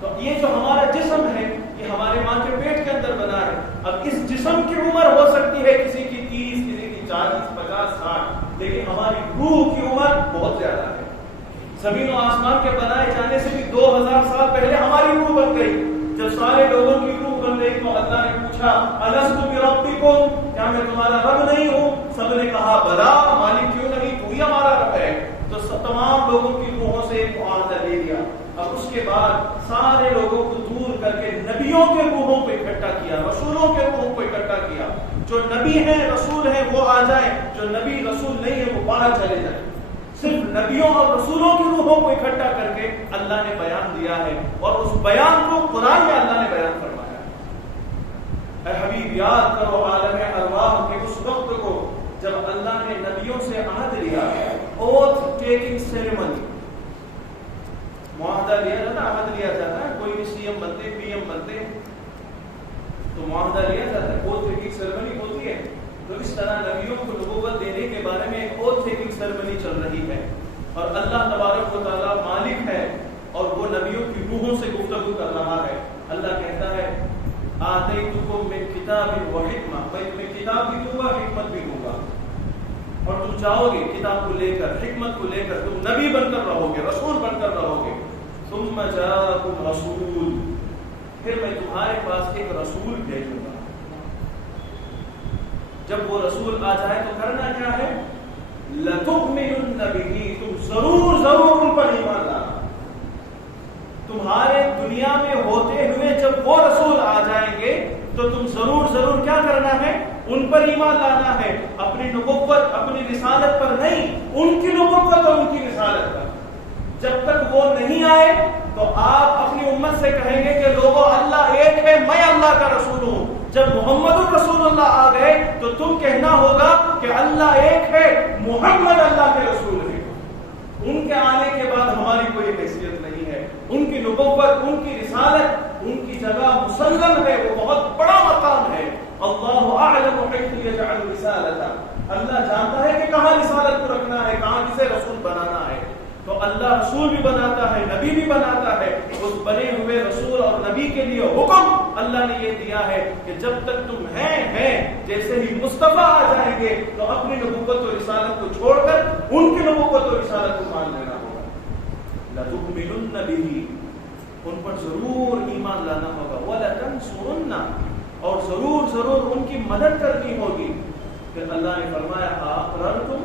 تو یہ جو ہمارا جسم ہے یہ ہمارے ماں کے پیٹ کے اندر بنا ہے. اب اس جسم کی عمر ہو سکتی ہے کسی کی 30، کسی کی 40، 50، 60، لیکن ہماری روح کی عمر بہت زیادہ ہے. زمین و آسمان کے بنائے جانے سے بھی 2000 سال پہلے ہماری روح بن گئی. جب سارے لوگوں کی روح بن گئی تو اللہ نے پوچھا الست بربکم، کیا میں تمہارا رب نہیں ہوں؟ سب نے کہا بلا، مالک کیوں نہیں، تو ہی ہمارا رب ہے. تو تمام لوگوں کی روحوں سے ایک معاہدہ لے لیا. اب اس کے بعد سارے لوگوں کو دور کر کے نبیوں کے روحوں کو اکٹھا کیا، رسولوں کے روحوں کو اکٹھا کیا. جو نبی ہیں رسول ہیں وہ آ جائیں، جو نبی رسول نہیں ہے وہ باہر چلے جائیں. صرف نبیوں اور رسولوں کی روحوں کو اکٹھا کر کے اللہ نے بیان دیا ہے، اور اس بیان کو قرآن میں اللہ نے بیان فرمایا. اے حبیب یاد کرو عالم ارواح کے اس وقت کو جب اللہ نے نبیوں سے عہد لیا. اوتھ ٹیکنگ سیریمنی، معاہدہ لیا جاتا ہے، عہد لیا جاتا ہے. کوئی بھی سی ایم بنتے، پی ایم بنتے تو معاہدہ لیا جاتا ہے، اوتھ ٹیکنگ سیریمنی ہوتی ہے. تو اس طرح نبیوں کو نبوت دینے کے بارے میں ایک اوتھ ٹیکنگ سیریمنی چل رہی ہے. اور اللہ تبارک و تعالیٰ مالک ہے اور وہ نبیوں کی روحوں سے گفتگو کر رہا ہے. اللہ کہتا ہے آتیتکم من کتاب و حکمہ، میں تمہیں کتاب بھی دوں گا، حکمت بھی دوں گا، اور تم جاؤ گے کتاب کو لے کر، حکمت کو لے کر، تم نبی بن کر رہو گے، رسول بن کر رہو گے. ثم جاءکم رسول، پھر میں تمہارے پاس ایک رسول بھیجوں گا. جب وہ رسول آ جائے تو کرنا کیا ہے؟ لَتُؤْمِنُنَّ بِهِ، تم ضرور ان پر ایمان لانا. تمہارے دنیا میں ہوتے ہوئے جب وہ رسول آ جائیں گے تو تم ضرور کیا کرنا ہے؟ ان پر ایمان لانا ہے. اپنی نبوت، اپنی رسالت پر نہیں، ان کی نبوت اور ان کی رسالت پر. جب تک وہ نہیں آئے تو آپ اپنی امت سے کہیں گے کہ لوگوں اللہ ایک ہے، میں اللہ کا رسول ہوں. جب محمد رسول اللہ آ گئے تو تم کہنا ہوگا کہ اللہ ایک ہے، محمد اللہ کے رسول ہے. ان کے آنے کے بعد ہماری کوئی حیثیت نہیں ہے. ان کی نبوت، ان کی رسالت، ان کی جگہ مسلم ہے، وہ بہت بڑا مقام ہے. اللہ اعلم حیث یجعل رسالتہ، اللہ جانتا ہے کہ کہاں رسالت کو رکھنا ہے، کہاں کسے رسول بنانا ہے. تو اللہ رسول بھی بناتا ہے، نبی بھی بناتا ہے. اس بنے ہوئے رسول اور نبی کے لیے حکم اللہ نے یہ دیا ہے کہ جب تک تم ہیں جیسے ہی مصطفیٰ آ جائیں گے تو اپنی نبوت و رسالت کو چھوڑ کر ان کی نبوت و رسالت کو مان لینا ہوگا. لَتُؤْمِنُنَّ بِهِ، ان پر ضرور ایمان لانا ہوگا. وَلَتَنْصُرُنَّ، اور ضرور ان کی مدد کرنی ہوگی. پھر اللہ نے فرمایا اقررتم،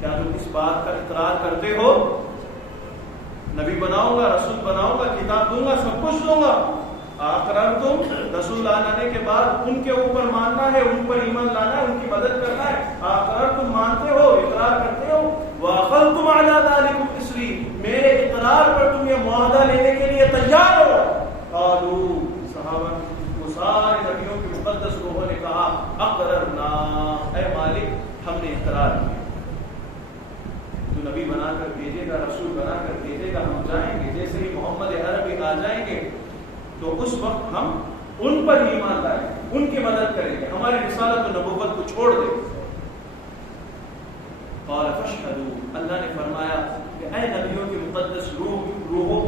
کیا تم اس بات کا اقرار کرتے ہو؟ نبی بناؤں گا، رسول بناؤں گا، کتاب دوں گا، سب کچھ دوں گا. اقررتم، رسول آنے کے بعد ان کے اوپر ماننا ہے، ان پر ایمان لانا ہے، ان کی مدد کرنا ہے. اقررتم، مانتے ہو، اقرار کرتے ہو. واخذتم علی ذلکم اسری، میرے اقرار پر تم یہ معاہدہ لینے کے لیے تیار ہو. قالوا، صحابہ وہ سارے نبیوں کے مقدس روحوں نے کہا اقررنا، اے مالک ہم نے اقرار کیا. تو نبی بنا کر بھیجے گا، رسول بنا کر بھیجے گا، ہم جائیں گے. جیسے ہی محمد عربی آ جائیں گے تو اس وقت ہم ان پر ایمان لائیں گے، ان کی مدد کریں گے، ہماری رسالت و نبوت کو چھوڑ دیں گے. قال فاشهدوا، اللہ نے فرمایا کہ اے نبیوں کی مقدس روحوں،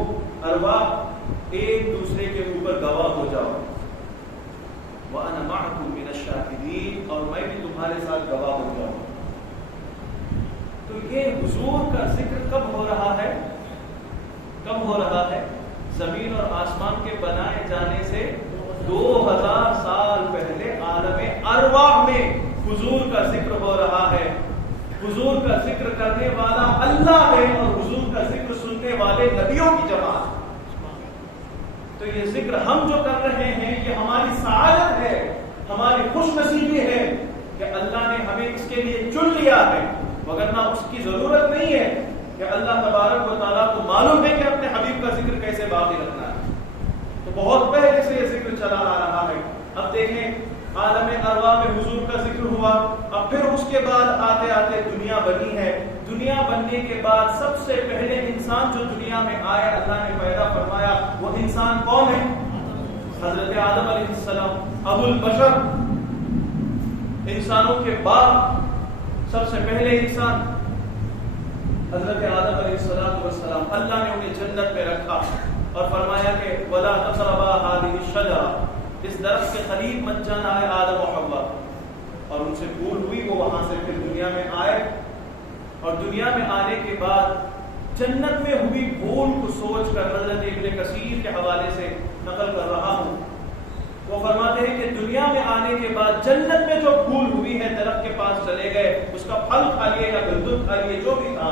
ارواح، ایک دوسرے کے اوپر گواہ ہو جاؤ. وانا معكم من الشاهدين، اور میں بھی تمہارے ساتھ گواہ ہو جاؤں. تو یہ حضور کا ذکر کب ہو رہا ہے؟ کب ہو رہا ہے؟ زمین اور آسمان کے بنائے جانے سے 2000 سال پہلے عالم ارواح میں حضور کا ذکر ہو رہا ہے. حضور کا ذکر کرنے والا اللہ ہے اور حضور کا ذکر سننے والے نبیوں کی جماعت. تو یہ ذکر ہم جو کر رہے ہیں یہ ہماری سعادت ہے، ہماری خوش نصیبی ہے کہ اللہ نے ہمیں اس کے لیے چن لیا ہے، وگرنہ اس کی ضرورت نہیں ہے کہ اللہ تبارک و تعالیٰ کو معلوم ہے کہ اپنے حبیب کا ذکر کیسے باقی رکھنا ہے. تو بہت پہلے سے یہ ذکر چلا آ رہا ہے. اب دیکھیں عالم ارواح میں حضور کا ذکر ہوا، اب پھر اس کے بعد آتے آتے دنیا بنی ہے. دنیا بننے کے بعد سب سے پہلے انسان جو دنیا میں آیا اللہ نے پیدا فرمایا، وہ انسان کون ہے؟ حضرت آدم علیہ السلام، ابو البشر، انسانوں کے باپ، سب سے پہلے انسان حضرت آدم علیہ السلام. اللہ نے انہیں جنت میں رکھا اور فرمایا کہ وَلَا تَقْرَبَا هَٰذِهِ الشَّجَرَةَ، اس درخت کے قریب مت جانا ہے آدم و حوا. اور ان سے بھول ہوئی، وہ وہاں سے پھر دنیا میں آئے، اور دنیا میں آنے کے بعد جنت میں ہوئی بھول کو سوچ کر حضرت ابن کثیر کے حوالے سے نقل کر رہا ہوں. وہ فرماتے ہیں کہ دنیا میں آنے کے بعد جنت میں جو پھول ہوئی ہے، درخت کے پاس چلے گئے، اس کا پھل کھا لیے یا گندم کھا لیے، جو بھی تھا،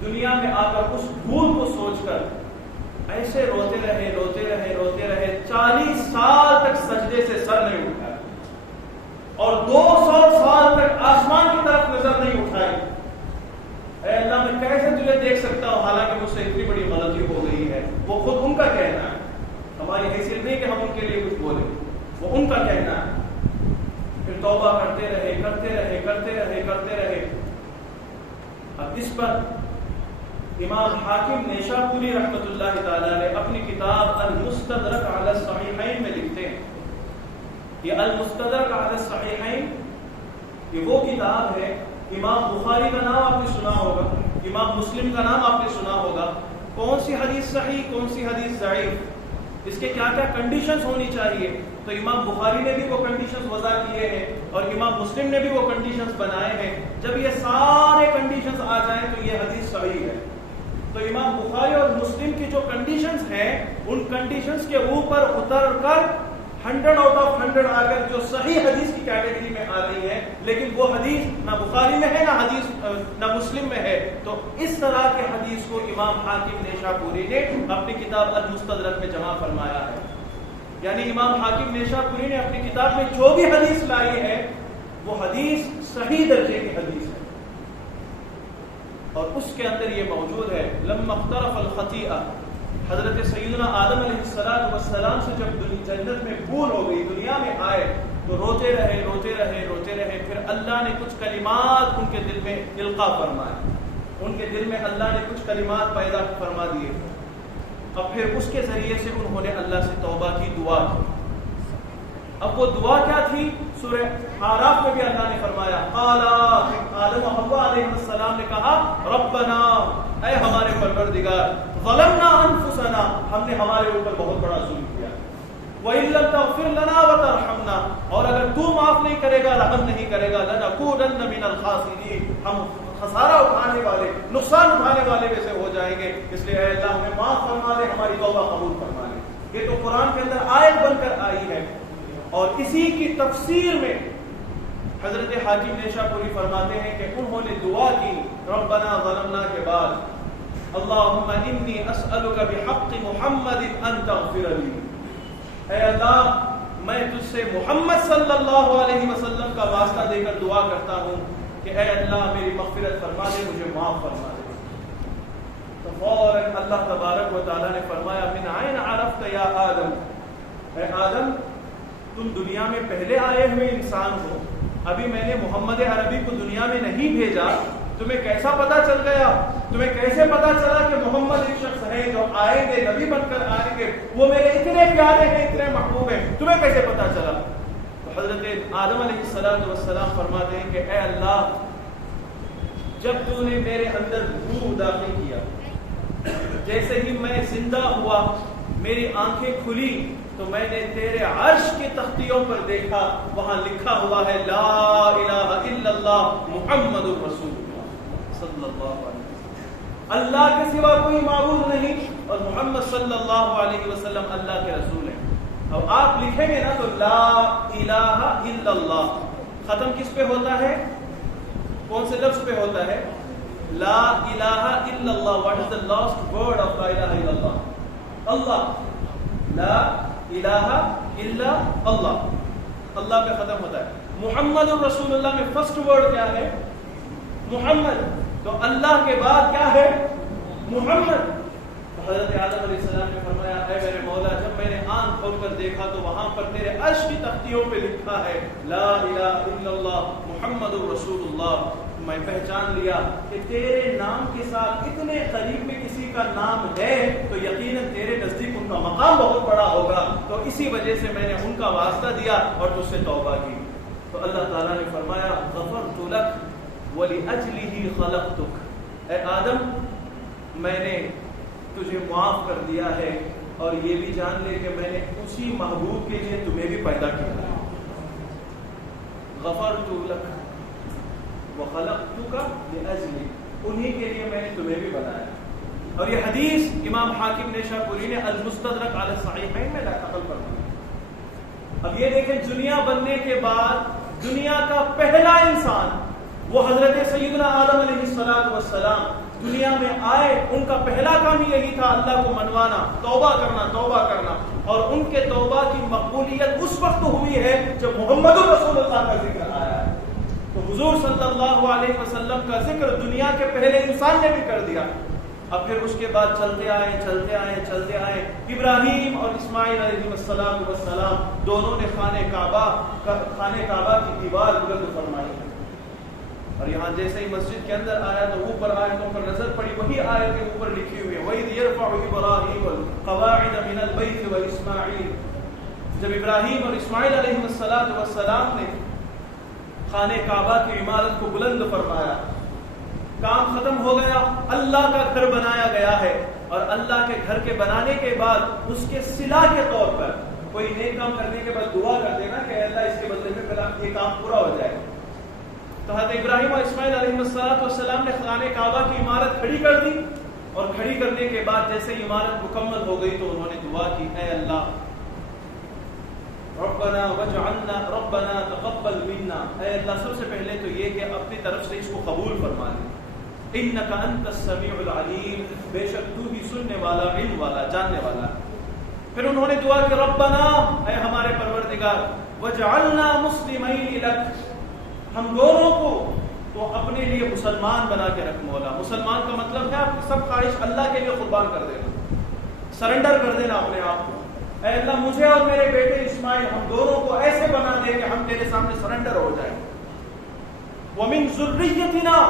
دنیا میں آ کر اس پھول کو سوچ کر ایسے روتے رہے 40 سال تک سجدے سے سر نہیں اٹھایا اور 200 سال تک آسمان کی طرف نظر نہیں اٹھائی. اے اللہ میں کیسے تجھے دیکھ سکتا ہوں، حالانکہ مجھ سے اتنی بڑی غلطی ہو گئی ہے. وہ خود ان کا کہنا ہے، ہماری حیثیت نہیں کہ ہم ان کے لیے کچھ بولیں، وہ ان کا کہنا ہے. پھر توبہ کرتے رہے. اب اس پر امام حاکم نیشاپوری رحمۃ اللہ تعالی نے اپنی کتاب المستدرک علی الصحیحین میں لکھتے ہیں. یہ المستدرک علی الصحیحین یہ وہ کتاب ہے. امام بخاری کا نام آپ نے سنا ہوگا، امام مسلم کا نام آپ نے سنا ہوگا. کون سی حدیث صحیح، کون سی حدیث ضعیف، اس کے کیا کیا کنڈیشنز ہونی چاہیے. تو امام بخاری نے بھی وہ کنڈیشنز وضع کیے ہیں اور امام مسلم نے بھی وہ کنڈیشنز بنائے ہیں. جب یہ سارے کنڈیشنز آ جائیں تو یہ حدیث صحیح ہے. تو امام بخاری اور مسلم کی جو کنڈیشنز ہیں، ان کنڈیشنز کے اوپر اتر کر 100 آؤٹ آف 100 آ کر جو صحیح حدیث کی کیٹیگری میں آ رہی ہے، لیکن وہ حدیث نہ بخاری میں ہے نہ مسلم میں ہے. تو اس طرح کے حدیث کو امام حاکم نیشاپوری نے اپنی کتاب المستدرک میں جمع فرمایا ہے. یعنی امام حاکم نیشاپوری نے اپنی کتاب میں جو بھی حدیث لائی ہے وہ حدیث صحیح درجے کی حدیث ہے، اور اس کے اندر یہ موجود ہے لما اقترف الخطیئہ، حضرت سیدنا آدم علیہ السلام سے جب جنت میں بھول ہو گئی، دنیا میں آئے تو روتے رہے. پھر اللہ نے کچھ کلمات ان کے دل میں القاء فرمائے، ان کے دل میں اللہ نے کچھ کلمات پیدا فرما دیے. اب پھر اس کے ذریعے سے انہوں نے اللہ سے توبہ کی، دعا کی. اب وہ دعا کیا تھی؟ سورہ اعراف میں بھی اللہ نے فرمایا، قال آدم و حوا علیہ السلام نے کہا ربنا، اے ہمارے پروردگار، ظلمنا انفسنا، ہم نے ہمارے اوپر بہت بڑا ظلم کیا. وَإِن لَّمْ تَغْفِرْ لَنَا وَتَرْحَمْنَا، اور اگر تو معاف نہیں کرے گا، رحم نہیں کرے گا، لَنَكُونَنَّ مِنَ الْخَاسِرِينَ، ہم خسارہ اٹھانے والے، نقصان اٹھانے والے میں سے ہو جائیں گے، اس لیے اے اللہ ہمیں معاف فرما دے، ہماری توبہ قبول فرما لے۔ یہ تو قرآن کے اندر آیت بن کر آئی ہے، اور اسی کی تفسیر میں حضرت حاکم نیشا پوری فرماتے ہیں کہ انہوں نے دعا کی ربنا ظلمنا کے بعد، اللہم انی اسألک بحق محمد ان تغفر لی، اے اللہ میں تجھ سے محمد صلی اللہ علیہ وسلم کا واسطہ دے کر دعا کرتا ہوں کہ اے اللہ میری مغفرت فرما دے، مجھے معاف فرما دے۔ تو فوراً اللہ تبارک و تعالیٰ نے فرمایا من عین عرفت یا آدم، اے آدم تم دنیا میں پہلے آئے ہوئے انسان ہو، ابھی میں نے محمد عربی کو دنیا میں نہیں بھیجا، تمہیں کیسا پتا چل گیا، تمہیں کیسے پتا چلا کہ محمد ایک شخص ہے جو آئیں گے، نبی بن کر آئیں گے، وہ میرے اتنے پیارے ہیں، اتنے محبوب ہیں، تمہیں کیسے پتا چلا؟ تو حضرت آدم علیہ السلام فرماتے ہیں کہ اے اللہ جب تو نے میرے اندر روح داخل کیا، جیسے ہی میں زندہ ہوا، میری آنکھیں کھلی تو میں نے تیرے عرش کی تختیوں پر دیکھا، وہاں لکھا ہوا ہے لا الہ الا اللہ محمد رسول اللہ صلی اللہ علیہ وسلم، اللہ کے سوا کوئی معبود نہیں اور محمد صلی اللہ علیہ وسلم اللہ کے رسول ہیں۔ اب آپ لکھیں گے نا تو لا الہ الا اللہ ختم کس پہ ہوتا ہے؟ کون سے لفظ پہ ہوتا ہے؟ لا الہ الا اللہ۔ What is the last word of لا الہ الا اللہ؟ اللہ، لا الہ الا اللہ، اللہ پہ ختم ہوتا ہے۔ محمد الرسول اللہ میں فرسٹ ورڈ کیا ہے؟ محمد، تو اللہ کے بعد کیا ہے؟ محمد۔ تو حضرت آدم علیہ السلام نے فرمایا اے میرے مولا جب میں نے آنکھ کھول کر دیکھا تو وہاں پر تیرے عرش کی تختیوں پہ لکھا ہے لا الہ الا اللہ محمد الرسول اللہ، میں پہچان لیا کہ تیرے نام کے ساتھ اتنے قریب میں کسی کا نام ہے تو یقیناً تیرے نزدیک ان کا مقام بہت بڑا ہوگا، تو اسی وجہ سے میں نے ان کا واسطہ دیا اور تجھ سے توبہ کی۔ تو اللہ تعالیٰ نے فرمایا غفرت لک وَلِأَجْلِهِ خَلَقْتُكَ، اے آدم میں نے تجھے معاف کر دیا ہے اور یہ بھی جان لے کہ میں نے اسی محبوب کے لیے تمہیں بھی پیدا کیا ہے۔ غفرت لک وخلقتک لأجلی، انہی کے لیے میں نے تمہیں بھی بنایا۔ اور یہ حدیث امام حاکم نیشاپوری نے المستدرک علی الصحیحین میں نقل فرمایا۔ اب یہ دیکھیں دنیا بننے کے بعد دنیا کا پہلا انسان وہ حضرت سیدنا آدم علیہ السلام دنیا میں آئے، ان کا پہلا کام یہی تھا اللہ کو منوانا، توبہ کرنا، اور ان کے توبہ کی مقبولیت اس وقت ہوئی ہے جب محمد رسول اللہ کا ذکر آیا ہے۔ تو حضور صلی اللہ علیہ وسلم کا ذکر دنیا کے پہلے انسان نے بھی کر دیا۔ اب پھر اس کے بعد چلتے آئے ابراہیم اور اسماعیل علیہ السلام دونوں نے خانہ کعبہ کی دیوار بلند فرمائی، اور یہاں جیسے ہی مسجد کے اندر آیا تو اوپر آیتوں پر نظر پڑی، وہی آیت کے اوپر لکھی ہوئی ہے وَإِذْ يَرْفَعُ إِبْرَاهِيمُ الْقَوَاعِدَ مِنَ الْبَيْتِ وَإِسْمَاعِيلُ، جب ابراہیم اور اسماعیل علیہ السلام نے خانہ کعبہ کی عمارت کو بلند فرمایا، کام ختم ہو گیا، اللہ کا گھر بنایا گیا ہے، اور اللہ کے گھر کے بنانے کے بعد اس کے صلہ کے طور پر کوئی نیک کام کرنے کے بعد دعا کر دینا کہ اللہ اس کے بدلے میں میرا یہ کام پورا ہو جائے۔ تو حضرت ابراہیم اور اسماعیل علیہ السلام نے خانہ کعبہ کی عمارت کھڑی کر دی، اور کھڑی کرنے کے بعد جیسے عمارت مکمل ہو گئی تو انہوں نے دعا کی اے اللہ ربنا تقبل منا، اے اللہ سب سے پہلے تو یہ کہ اپنی طرف سے اس کو قبول فرما لے، انک انت السمیع العلیم، بے شک تو ہی سننے والا، علم والا، جاننے والا۔ پھر انہوں نے دعا کی ربنا، اے ہمارے پروردگار، وجعلنا مسلمین لک، ہم دونوں کو تو اپنے لیے مسلمان بنا کے رکھ مولا۔ مسلمان کا مطلب ہے آپ سب خواہش اللہ کے لیے قربان کر دینا، سرنڈر کر دینا اپنے آپ کو۔ اے اللہ مجھے اور میرے بیٹے اسماعیل ہم دونوں کو ایسے بنا دے کہ ہم تیرے سامنے سرنڈر ہو جائیں۔ وَمِن ذُرِّيَّتِنَا،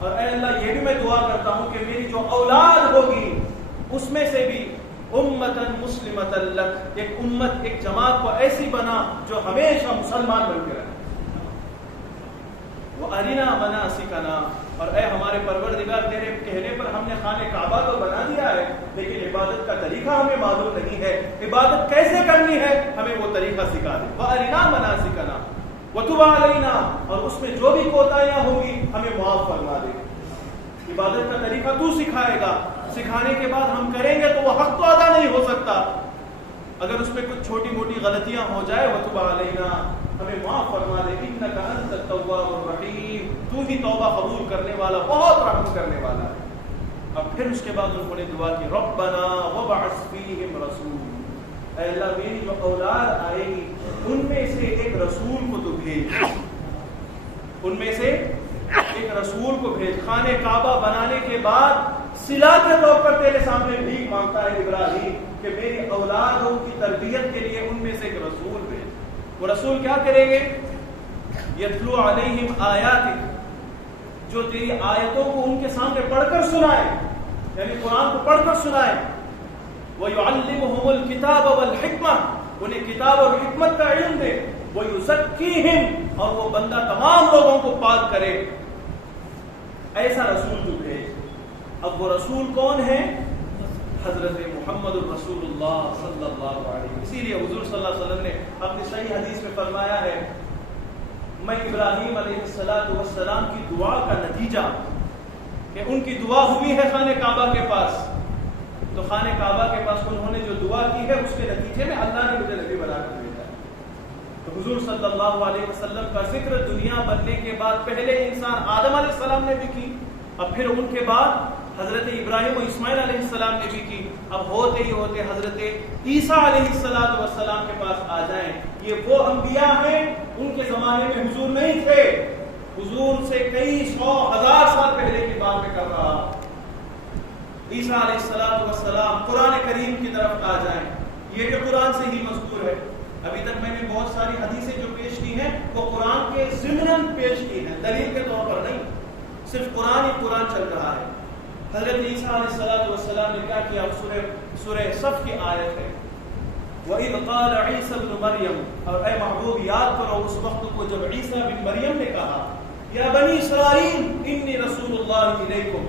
اور اے اللہ یہ بھی میں دعا کرتا ہوں کہ میری جو اولاد ہوگی اس میں سے بھی امتاً مسلمۃ لک، ایک امت، ایک جماعت کو ایسی بنا جو ہمیشہ مسلمان بن کے رہے۔ وَأَرِنَا مَنَاسِكَنَا، اور اے ہمارے پروردگار تیرے کہنے پر ہم نے خانہ کعبہ تو بنا دیا ہے، لیکن عبادت کا طریقہ ہمیں معلوم نہیں ہے، عبادت کیسے کرنی ہے ہمیں وہ طریقہ سکھا دے۔ وَأَرِنَا مَنَاسِكَنَا وَتُبْ عَلَيْنَا، اور اس میں جو بھی کوتاہیاں ہوں گی ہمیں معاف فرما دے۔ عبادت کا طریقہ تو سکھائے گا، سکھانے کے بعد ہم کریں گے تو وہ حق تو ادا نہیں ہو سکتا۔ اگر اس میں کچھ چھوٹی موٹی غلطیاں ہو جائے وَتُبْ عَلَيْنَا، ہمیں معاف فرما دے، اِنَّكَ أَنْتَ التَّوَّابُ الرَّحِيمُ، تو ہی توبہ قبول کرنے والا، بہت رحم کرنے والا ہے۔ اب پھر اس کے بعد انہوں نے دعا کی، رَبَّنَا وَابْعَثْ فِيهِمْ رَسُولًا، اے اللہ میری جو اولاد آئے گی ان میں سے ایک رسول کو تو بھیج، ان میں سے ایک رسول کو بھیج۔ خانہ کعبہ بنانے کے بعد صلہ کے طور پر تیرے سامنے بھیک مانگتا ہے ابراہیم کہ میری اولادوں کی تربیت کے لیے ان میں سے ایک رسول بھیج۔ وہ رسول کیا کریں گے؟ یتلو علیہم آیاتک، جو تیری آیتوں کو ان کے سامنے پڑھ کر سنائے، یعنی قرآن کو پڑھ کر سنائے۔ وَيُعَلِّمُهُمُ الْكِتَابَ وَالْحِکْمَةَ، انہیں کتاب اور حکمت کا علم دے۔ وَيُزَكِّيهِمْ، اور وہ بندہ تمام لوگوں کو پاک کرے۔ ایسا رسول تو بھیج۔ اب وہ رسول کون ہے؟ حضرت محمد الرسول اللہ صلی اللہ علیہ وسلم۔ اسی لیے حضور صلی اللہ علیہ وسلم نے اپنی صحیح حدیث میں فرمایا ہے، میں ابراہیم علیہ السلام کی دعا کا نتیجہ کہ ان کی دعا ہوئی ہے خانہ کعبہ کے پاس، تو خانہ کعبہ کے پاس انہوں نے جو دعا کی ہے اس کے نتیجے میں اللہ نے مجھے نبی بنا کر بھیجا ہے۔ تو حضور صلی اللہ علیہ وسلم کا ذکر دنیا بننے کے بعد پہلے انسان آدم علیہ السلام نے بھی کی، اب پھر ان کے بعد حضرت ابراہیم و اسماعیل علیہ السلام نے بھی کی، اب ہوتے ہی ہوتے حضرت عیسیٰ علیہ السلام کے پاس آ جائیں۔ یہ وہ انبیاء ہیں، ان کے زمانے میں حضور نہیں تھے، حضور سے کئی سو ہزار سال پہلے کی بات میں کر رہا۔ عیسیٰ علیہ السلام قرآن کریم کی طرف آ جائیں، یہ جو قرآن سے ہی مذکور ہے۔ ابھی تک میں نے بہت ساری حدیثیں جو پیش کی ہیں وہ قرآن کے ضمن پیش کی ہیں، دلیل کے طور پر نہیں، صرف قرآن ہی قرآن چل رہا ہے۔ حضرت عیسیٰ علیہ السلام نے کیا کیا؟ سورہ صف کی آیت ہے، وَإِذْ قَالَ عِيسَى ابْنُ مَرْيَمَ، اور اے محبوب یاد کرو اس وقت کو جب عیسیٰ بن مریم نے کہا، یا بنی اسرائیل انی رسول اللہ الیکم،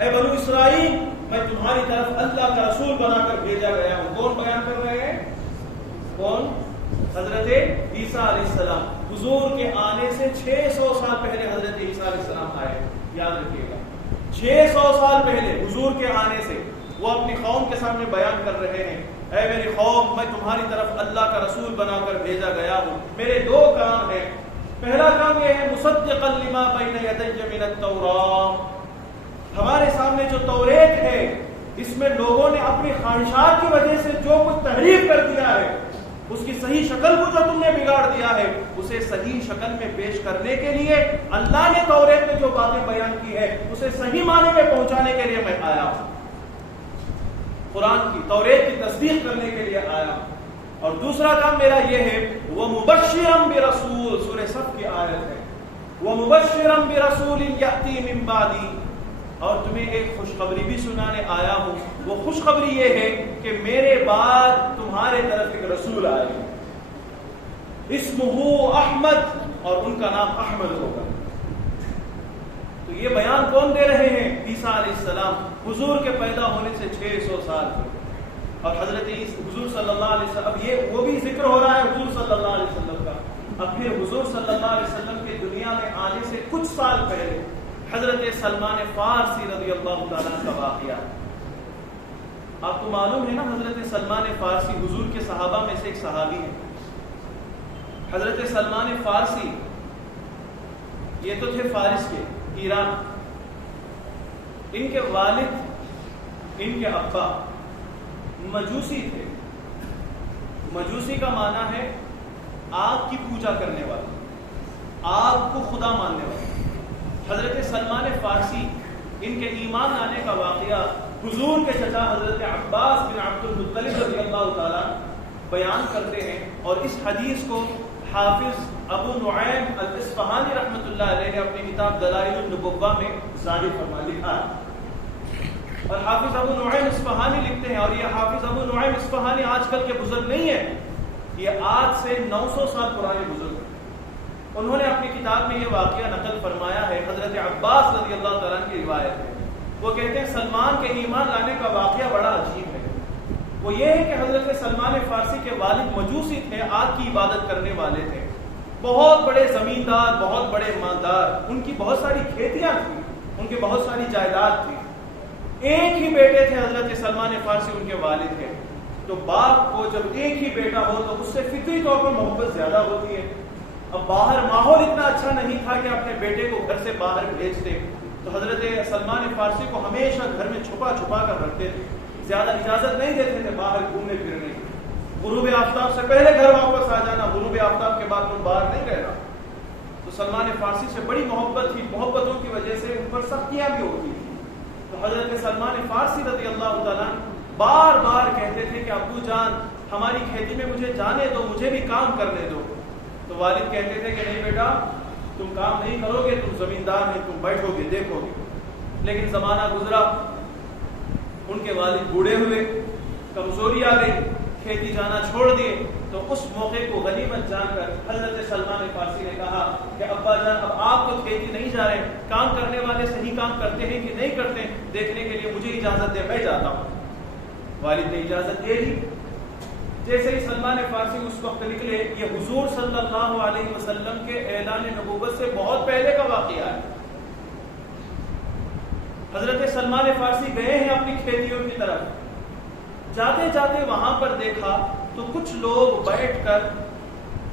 اے بنو اسرائیل میں تمہاری طرف اللہ کا رسول بنا کر بھیجا گیا ہوں۔ کون بیان کر رہے ہیں؟ کون؟ حضرت عیسیٰ علیہ السلام۔ حضور کے آنے سے 600 سال پہلے حضرت عیسیٰ علیہ السلام آئے، یاد رکھیے گا 600 سال پہلے حضور کے آنے سے وہ اپنی قوم کے سامنے بیان کر رہے ہیں، اے میری قوم میں تمہاری طرف اللہ کا رسول بنا کر بھیجا گیا ہوں، میرے دو کام ہیں۔ پہلا کام یہ ہے مصدقا لما بین یدی من التوراۃ، ہمارے سامنے جو توریت ہے اس میں لوگوں نے اپنی خواہشات کی وجہ سے جو کچھ تحریف کر دیا ہے، اس کی صحیح شکل کو جو تم نے بگاڑ دیا ہے اسے صحیح شکل میں پیش کرنے کے لیے اللہ نے توریت میں جو باتیں بیان کی ہے اسے صحیح معنی میں پہنچانے کے لیے میں آیا ہوں، قرآن کی توریت کی تصدیق کرنے کے لیے آیا ہوں۔ اور دوسرا کام میرا یہ ہے وَمُبَشِّرًا بِرَسُولٍ، سورہ صف کی آیت ہے، وَمُبَشِّرًا بِرَسُولٍ يَأْتِي مِن بَعْدِي، اور تمہیں ایک خوشخبری بھی سنانے آیا ہوں۔ وہ خوشخبری یہ ہے کہ میرے بعد تمہارے طرف ایک رسول آئے گا، اسمہ احمد، اور ان کا نام احمد ہوگا۔ تو یہ بیان کون دے رہے ہیں؟ عیسیٰ علیہ السلام، حضور کے پیدا ہونے سے 600 سال پہلے۔ اور حضرت حضور صلی اللہ علیہ وسلم، اب یہ وہ بھی ذکر ہو رہا ہے حضور صلی اللہ علیہ وسلم کا، اب پھر حضور صلی اللہ علیہ وسلم کے دنیا میں آنے سے کچھ سال پہلے حضرت سلمان فارسی رضی اللہ تعالیٰ کا واقعہ۔ آپ کو معلوم ہے نا حضرت سلمان فارسی حضور کے صحابہ میں سے ایک صحابی ہے۔ حضرت سلمان فارسی یہ تو تھے فارس کے، ایران، ان کے والد ان کے ابا مجوسی تھے۔ مجوسی کا معنی ہے آگ کی پوجا کرنے والا، آگ کو خدا ماننے والا۔ حضرت سلمان فارسی ان کے ایمان آنے کا واقعہ حضور کے چچا حضرت عباس بن عبد المطلب رضی اللہ تعالیٰ بیان کرتے ہیں، اور اس حدیث کو حافظ ابو نعیم الاصفہانی رحمۃ اللہ علیہ نے اپنی کتاب دلائل النبوہ میں ظاہر فرما لکھا ہے۔ اور حافظ ابو نعیم اصفہانی لکھتے ہیں، اور یہ حافظ ابو نعیم اصفہانی آج کل کے بزرگ نہیں ہیں، یہ آج سے 900 سال پرانے بزرگ ہیں۔ انہوں نے اپنی کتاب میں یہ واقعہ نقل فرمایا ہے، حضرت عباس رضی اللہ تعالیٰ عنہ کی روایت ہے۔ وہ کہتے ہیں سلمان کے ایمان لانے کا واقعہ بڑا عجیب ہے۔ وہ یہ ہے کہ حضرت سلمان فارسی کے والد مجوسی تھے، آگ کی عبادت کرنے والے تھے، بہت بڑے زمیندار، بہت بڑے مالدار، ان کی بہت ساری کھیتیاں تھیں، ان کی بہت ساری جائیداد تھی۔ ایک ہی بیٹے تھے حضرت سلمان فارسی، ان کے والد تھے۔ تو باپ کو جب ایک ہی بیٹا ہو تو اس سے فطری طور پر محبت زیادہ ہوتی ہے۔ اب باہر ماحول اتنا اچھا نہیں تھا کہ اپنے بیٹے کو گھر سے باہر بھیجتے، تو حضرت سلمان فارسی کو ہمیشہ گھر میں چھپا چھپا کر رکھتے تھے، زیادہ اجازت نہیں دیتے تھے باہر گھومنے پھرنے کی۔ غروب آفتاب سے پہلے گھر واپس آ جانا، غروب آفتاب کے بعد تم باہر نہیں رہنا۔ تو سلمان فارسی سے بڑی محبت تھی، محبتوں کی وجہ سے ان پر سختیاں بھی ہوتی تھی۔ تو حضرت سلمان فارسی رضی اللہ تعالیٰ بار بار کہتے تھے کہ ابو جان ہماری کھیتی میں مجھے جانے دو، مجھے بھی کام کرنے دو۔ تو والد کہتے تھے کہ نہیں بیٹا، تم کام نہیں کرو گے، تم زمیندار ہیں، تم بیٹھو گے دیکھو گے۔ لیکن زمانہ گزرا، ان کے والد بوڑھے ہوئے، کمزوری آ گئی، کھیتی جانا چھوڑ دیے۔ تو اس موقع کو غنیمت جان کر حضرت سلمان فارسی نے کہا کہ ابا جان اب آپ تو کھیتی نہیں جا رہے، کام کرنے والے صحیح کام کرتے ہیں کہ نہیں کرتے دیکھنے کے لیے مجھے اجازت دے، میں جاتا ہوں۔ والد نے اجازت دے دی۔ جیسے ہی سلمان فارسی اس وقت نکلے، یہ حضور صلی اللہ علیہ وسلم کے اعلان نبوت سے بہت پہلے کا واقعہ ہے۔ حضرت سلمان فارسی گئے ہیں اپنی کھیتیوں کی طرف، جاتے جاتے وہاں پر دیکھا تو کچھ لوگ بیٹھ کر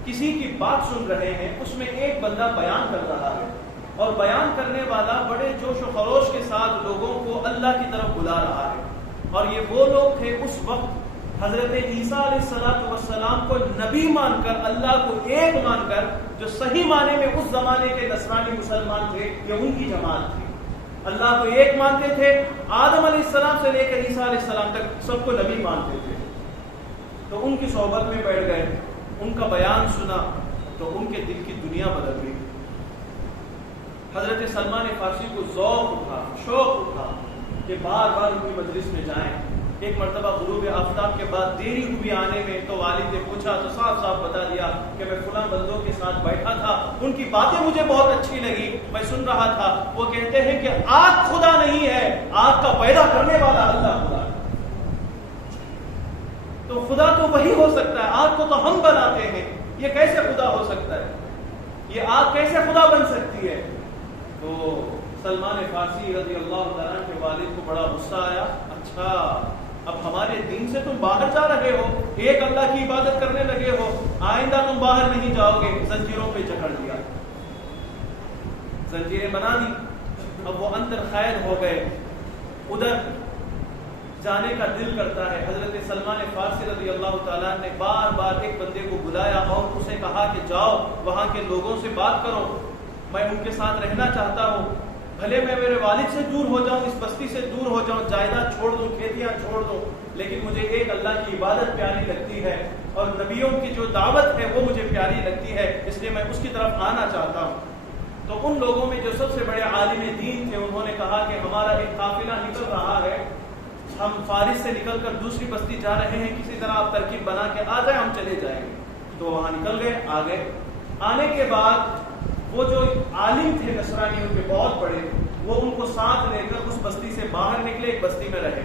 کسی کی بات سن رہے ہیں، اس میں ایک بندہ بیان کر رہا ہے، اور بیان کرنے والا بڑے جوش و خروش کے ساتھ لوگوں کو اللہ کی طرف بلا رہا ہے۔ اور یہ وہ لوگ تھے اس وقت حضرت عیسیٰ علیہ السلام کو نبی مان کر، اللہ کو ایک مان کر، جو صحیح معنی میں اس زمانے کے نصرانی مسلمان تھے، یہ ان کی جماعت تھی۔ اللہ کو ایک مانتے تھے، آدم علیہ السلام سے لے کر عیسیٰ علیہ السلام تک سب کو نبی مانتے تھے۔ تو ان کی صحبت میں بیٹھ گئے، ان کا بیان سنا تو ان کے دل کی دنیا بدل گئی۔ حضرت سلمان فارسی کو ذوق اٹھا، شوق اٹھا کہ بار بار ان کی مجلس میں جائیں۔ ایک مرتبہ غروب آفتاب کے بعد دیری ہوئی آنے میں، تو والد نے پوچھا تو صاف صاف بتا دیا کہ میں فلاں بندوں کے ساتھ بیٹھا تھا، ان کی باتیں مجھے بہت اچھی لگی، میں سن رہا تھا۔ وہ کہتے ہیں کہ آگ خدا نہیں ہے، آگ کا پیدا کرنے والا اللہ خدا ہے۔ تو خدا تو وہی ہو سکتا ہے، آگ کو تو ہم بناتے ہیں، یہ کیسے خدا ہو سکتا ہے؟ یہ آگ کیسے خدا بن سکتی ہے؟ تو سلمان فارسی رضی اللہ تعالیٰ کے والد کو بڑا غصہ آیا۔ اچھا، اب ہمارے دین سے تم باہر جا رہے ہو، ایک اللہ کی عبادت کرنے لگے ہو، آئندہ تم باہر نہیں جاؤ گے۔ زنجیروں پہ جکڑ دیا، زنجیریں بنا دی۔ اب وہ اندر قید ہو گئے، ادھر جانے کا دل کرتا ہے۔ حضرت سلمان فارسی رضی اللہ تعالیٰ نے بار بار ایک بندے کو بلایا اور اسے کہا کہ جاؤ وہاں کے لوگوں سے بات کرو، میں ان کے ساتھ رہنا چاہتا ہوں، بھلے میں میرے والد سے دور ہو جاؤں، اس بستی سے دور ہو جاؤں، جائیداد چھوڑ دوں، کھیتیاں چھوڑ دوں، لیکن مجھے ایک اللہ کی عبادت پیاری لگتی ہے اور نبیوں کی جو دعوت ہے وہ مجھے پیاری لگتی ہے، اس لیے میں اس کی طرف آنا چاہتا ہوں۔ تو ان لوگوں میں جو سب سے بڑے عالم دین تھے، انہوں نے کہا کہ ہمارا ایک قافلہ نکل رہا ہے، ہم فارس سے نکل کر دوسری بستی جا رہے ہیں، کسی طرح آپ ترکیب بنا کے آ جائیں، ہم چلے جائیں گے۔ تو وہاں نکل گئے، آ گئے۔ آنے کے بعد وہ جو عالم تھے نصرانی ان کے بہت بڑے، وہ ان کو ساتھ لے کر اس بستی سے باہر نکلے، ایک بستی میں رہے۔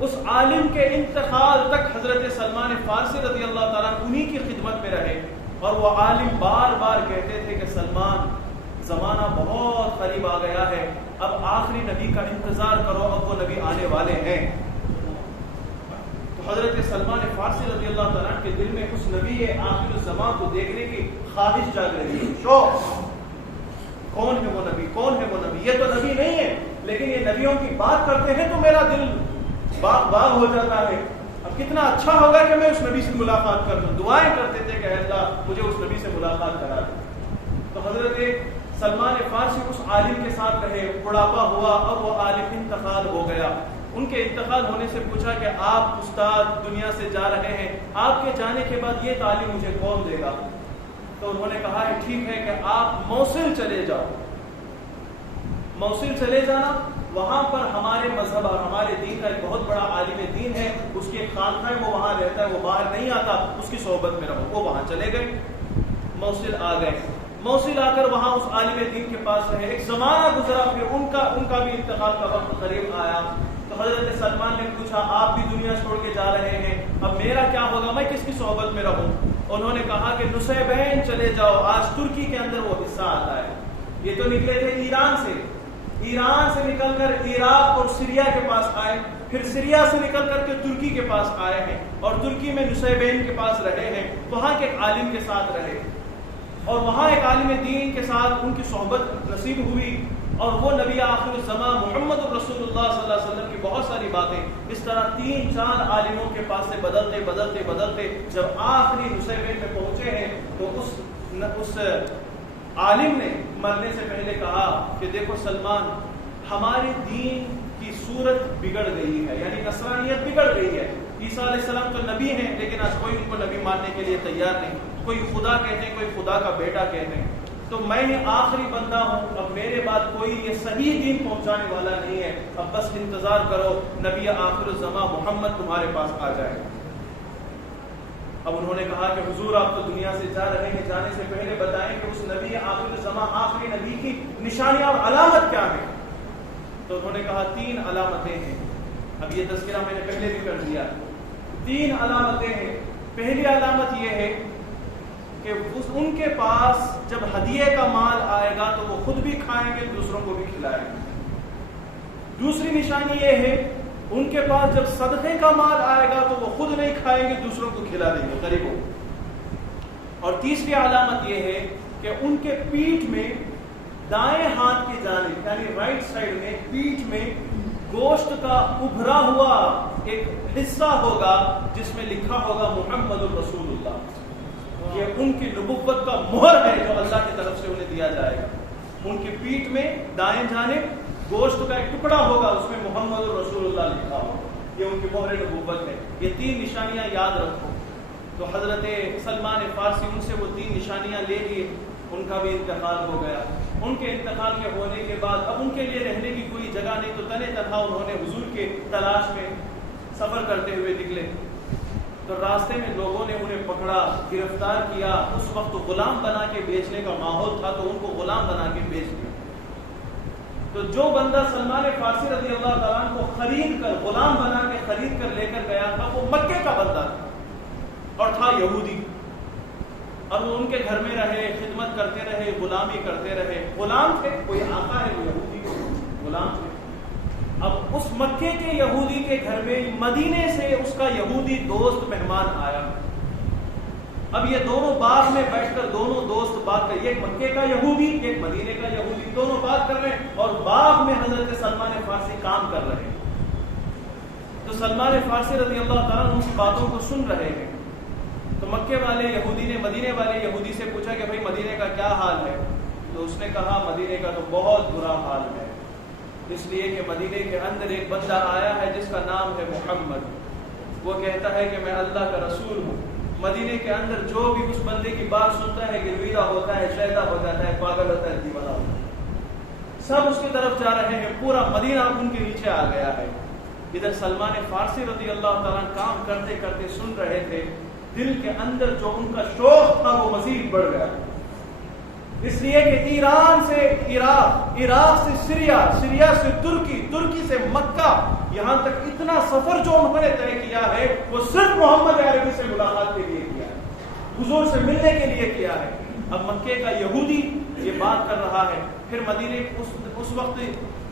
اس عالم کے انتقال تک حضرت سلمان فارسی رضی اللہ تعالیٰ انہی کی خدمت میں رہے، اور وہ عالم بار بار کہتے تھے کہ سلمان، زمانہ بہت قریب آ گیا ہے، اب آخری نبی کا انتظار کرو، اب وہ نبی آنے والے ہیں۔ تو حضرت سلمان فارسی رضی اللہ تعالیٰ کے دل میں اس نبی آخر الزمان کو دیکھنے کی خواہش جاگ رہی ہے، شوق۔ کون ہے وہ نبی؟ کون ہے وہ نبی؟ یہ تو نبی نہیں ہے، لیکن یہ نبیوں کی بات کرتے ہیں تو میرا دل باغ باغ ہو جاتا ہے۔ اب کتنا اچھا ہوگا کہ میں اس نبی سے ملاقات کر لوں۔ دعائیں کرتے تھے کہ اللہ مجھے اس نبی سے ملاقات کرا دے۔ تو حضرت سلمان فارسی اس عالم کے ساتھ رہے، بڑھاپا ہوا، اب وہ عالم انتقال ہو گیا۔ ان کے انتقال ہونے سے پوچھا کہ آپ استاد دنیا سے جا رہے ہیں، آپ کے جانے کے بعد یہ تعلیم مجھے کون دے گا؟ تو انہوں نے کہا ہے ٹھیک ہے کہ آپ موصل چلے جاؤ۔ موصل چلے جانا، وہاں پر ہمارے مذہب اور ہمارے دین کا ایک بہت بڑا عالم دین ہے، اس کی ایک خانقاہ ہے، وہ وہاں رہتا ہے، وہ باہر نہیں آتا، اس کی صحبت میں رہو۔ وہ وہاں چلے گئے، موصل آ گئے. موصل آ کر وہاں اس عالم دین کے پاس رہے. ایک زمانہ گزرا, پھر ان کا بھی انتقال کا وقت قریب آیا. تو حضرت سلمان نے پوچھا آپ بھی دنیا چھوڑ کے جا رہے ہیں, اب میرا کیا ہوگا, میں کس کی صحبت میں رہوں؟ انہوں نے کہا کہ نصیبین چلے جاؤ, آج ترکی کے اندر وہ حصہ آتا ہے. یہ تو نکلے تھے ایران سے نکل کر عراق اور سیریا کے پاس آئے, پھر سیریا سے نکل کر کے ترکی کے پاس آئے ہیں, اور ترکی میں نصیبین کے پاس رہے ہیں. وہاں کے ایک عالم کے ساتھ رہے, اور وہاں ایک عالم دین کے ساتھ ان کی صحبت نصیب ہوئی, اور وہ نبی آخر الزمان محمد رسول اللہ صلی اللہ علیہ وسلم کی بہت ساری باتیں اس طرح 3-4 عالموں کے پاس سے بدلتے جب آخری نصیبین میں پہنچے ہیں تو اس عالم نے مرنے سے پہلے کہا کہ دیکھو سلمان, ہمارے دین کی صورت بگڑ گئی ہے, یعنی نصرانیت بگڑ گئی ہے. عیسیٰ علیہ السلام تو نبی ہیں, لیکن آج کوئی ان کو نبی ماننے کے لیے تیار نہیں. کوئی خدا کہتے ہیں, کوئی خدا کا بیٹا کہتے ہیں. تو میں ہی آخری بندہ ہوں, اب میرے بعد کوئی یہ صحیح دین پہنچانے والا نہیں ہے. اب بس انتظار کرو, نبی آخر الزمان محمد تمہارے پاس آ جائے. اب انہوں نے کہا کہ حضور آپ تو دنیا سے جا رہے ہیں, جانے سے پہلے بتائیں کہ اس نبی آخر الزمان آخری نبی کی نشانیاں اور علامت کیا ہے. تو انہوں نے کہا 3 علامتیں ہیں. اب یہ تذکرہ میں نے پہلے بھی کر دیا. 3 علامتیں ہیں. پہلی علامت یہ ہے کہ ان کے پاس جب ہدیے کا مال آئے گا تو وہ خود بھی کھائیں گے, دوسروں کو بھی کھلائیں گے. دوسری نشانی یہ ہے ان کے پاس جب صدقے کا مال آئے گا تو وہ خود نہیں کھائیں گے, دوسروں کو کھلا دیں گے, غریبوں. اور تیسری علامت یہ ہے کہ ان کے پیٹھ میں دائیں ہاتھ کی جانب یعنی رائٹ سائڈ میں پیٹھ میں گوشت کا ابھرا ہوا ایک حصہ ہوگا جس میں لکھا ہوگا محمد الرسول اللہ. یہ ان کی نبوت کا مہر ہے جو اللہ کی طرف سے انہیں دیا جائے گا. ان کی پیٹھ میں دائیں جانب گوشت کا ایک ٹکڑا ہوگا, اس میں محمد الرسول اللہ لکھا ہوگا. یہ ان کی مہر نبوت ہے. یہ 3 نشانیاں یاد رکھو. تو حضرت سلمان فارسی ان سے وہ 3 نشانیاں لے لیے. ان کا بھی انتقال ہو گیا. ان کے انتقال کے ہونے کے بعد اب ان کے لیے رہنے کی کوئی جگہ نہیں, تو تنہا تنہا انہوں نے حضور کے تلاش میں سفر کرتے ہوئے نکلے. تو راستے میں لوگوں نے انہیں پکڑا, گرفتار کیا. اس وقت غلام بنا کے بیچنے کا ماحول تھا, تو ان کو غلام بنا کے بیچ دیا. تو جو بندہ سلمان فارسی رضی اللہ تعالیٰ عنہ کو خرید کر, غلام بنا کے خرید کر لے کر گیا تھا, وہ مکے کا بندہ تھا اور تھا یہودی. اور وہ ان کے گھر میں رہے, خدمت کرتے رہے, غلامی کرتے رہے. غلام تھے, کوئی آقا ہے, وہ یہودی غلام تھے. اب اس مکے کے یہودی کے گھر میں مدینے سے اس کا یہودی دوست مہمان آیا. اب یہ دونوں باغ میں بیٹھ کر دونوں دوست بات کر, ایک مکے کا یہودی ایک مدینے کا یہودی, دونوں بات کر رہے ہیں, اور باغ میں حضرت سلمان فارسی کام کر رہے ہیں. تو سلمان فارسی رضی اللہ تعالیٰ ان باتوں کو سن رہے ہیں. تو مکے والے یہودی نے مدینے والے یہودی سے پوچھا کہ بھائی مدینے کا کیا حال ہے. تو اس نے کہا مدینے کا تو بہت برا حال ہے, اس لیے کہ مدینے کے اندر ایک بندہ آیا ہے جس کا نام ہے محمد. وہ کہتا ہے کہ میں اللہ کا رسول ہوں. مدینے کے اندر جو بھی اس بندے کی بات سنتا ہے گرویدہ ہوتا ہے, شیدا ہو جاتا ہے, پاگل ہوتا ہے, دیوانہ ہوتا ہے. سب اس کی طرف جا رہے ہیں, پورا مدینہ ان کے نیچے آ گیا ہے. ادھر سلمان فارسی رضی اللہ تعالیٰ کام کرتے کرتے سن رہے تھے. دل کے اندر جو ان کا شوق تھا وہ مزید بڑھ گیا, اس لیے کہ ایران سے عراق, عراق سے سیریا, سیریا سے ترکی, ترکی سے مکہ, یہاں تک اتنا سفر جو انہوں نے طے کیا ہے وہ صرف محمد عربی سے ملاقات کے لیے کیا ہے, حضور سے ملنے کے لیے کیا ہے. اب مکے کا یہودی یہ بات کر رہا ہے. پھر مدینے اس وقت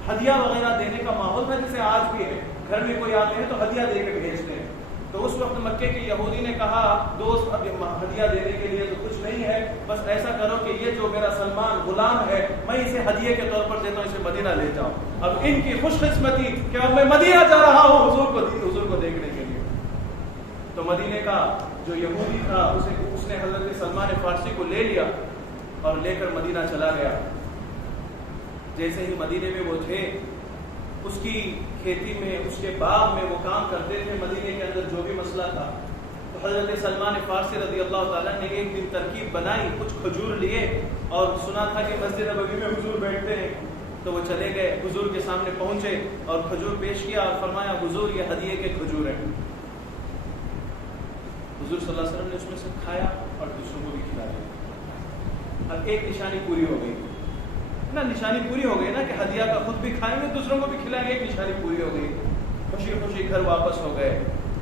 ہدیہ وغیرہ دینے کا ماحول تھا جیسے آج بھی ہے, گھر میں کوئی آتے ہیں تو ہدیہ دے کے بھیجتے ہیں. تو اس وقت مکے کے یہودی نے کہا دوست اب ہدیہ دینے کے لیے تو کچھ نہیں ہے, بس ایسا کرو کہ یہ جو میرا سلمان غلام ہے میں اسے ہدیے کے طور پر دیتا ہوں, اسے مدینہ لے جاؤ. اب ان کی خوش قسمتی کہ اب میں مدینہ جا رہا ہوں حضور کو دیکھنے کے لیے. تو مدینے کا جو یہودی تھا اس نے حضرت سلمان فارسی کو لے لیا اور لے کر مدینہ چلا گیا. جیسے ہی مدینے میں وہ تھے, اس کی کھیتی میں, اس کے باغ میں وہ کام کرتے تھے, مدینے کے اندر جو بھی مسئلہ تھا. تو حضرت سلمان فارسی رضی اللہ تعالیٰ نے ایک دن ترکیب بنائی, کچھ کھجور لیے اور سنا تھا کہ مسجد نبوی میں حضور بیٹھتے ہیں. تو وہ چلے گئے, حضور کے سامنے پہنچے اور کھجور پیش کیا اور فرمایا حضور یہ ہدیے کے کھجور ہیں. حضور صلی اللہ علیہ وسلم نے اس میں سے کھایا اور دوسروں کو بھی کھلا دیا. اب ایک نشانی پوری ہو گئی نا, نشانی پوری ہو گئی نا کہ ہدیہ کا خود بھی کھائیں گے دوسروں کو بھی کھلائیں گے, ایک نشانی پوری ہو گئی, خوشی خوشی گھر واپس ہو گئے.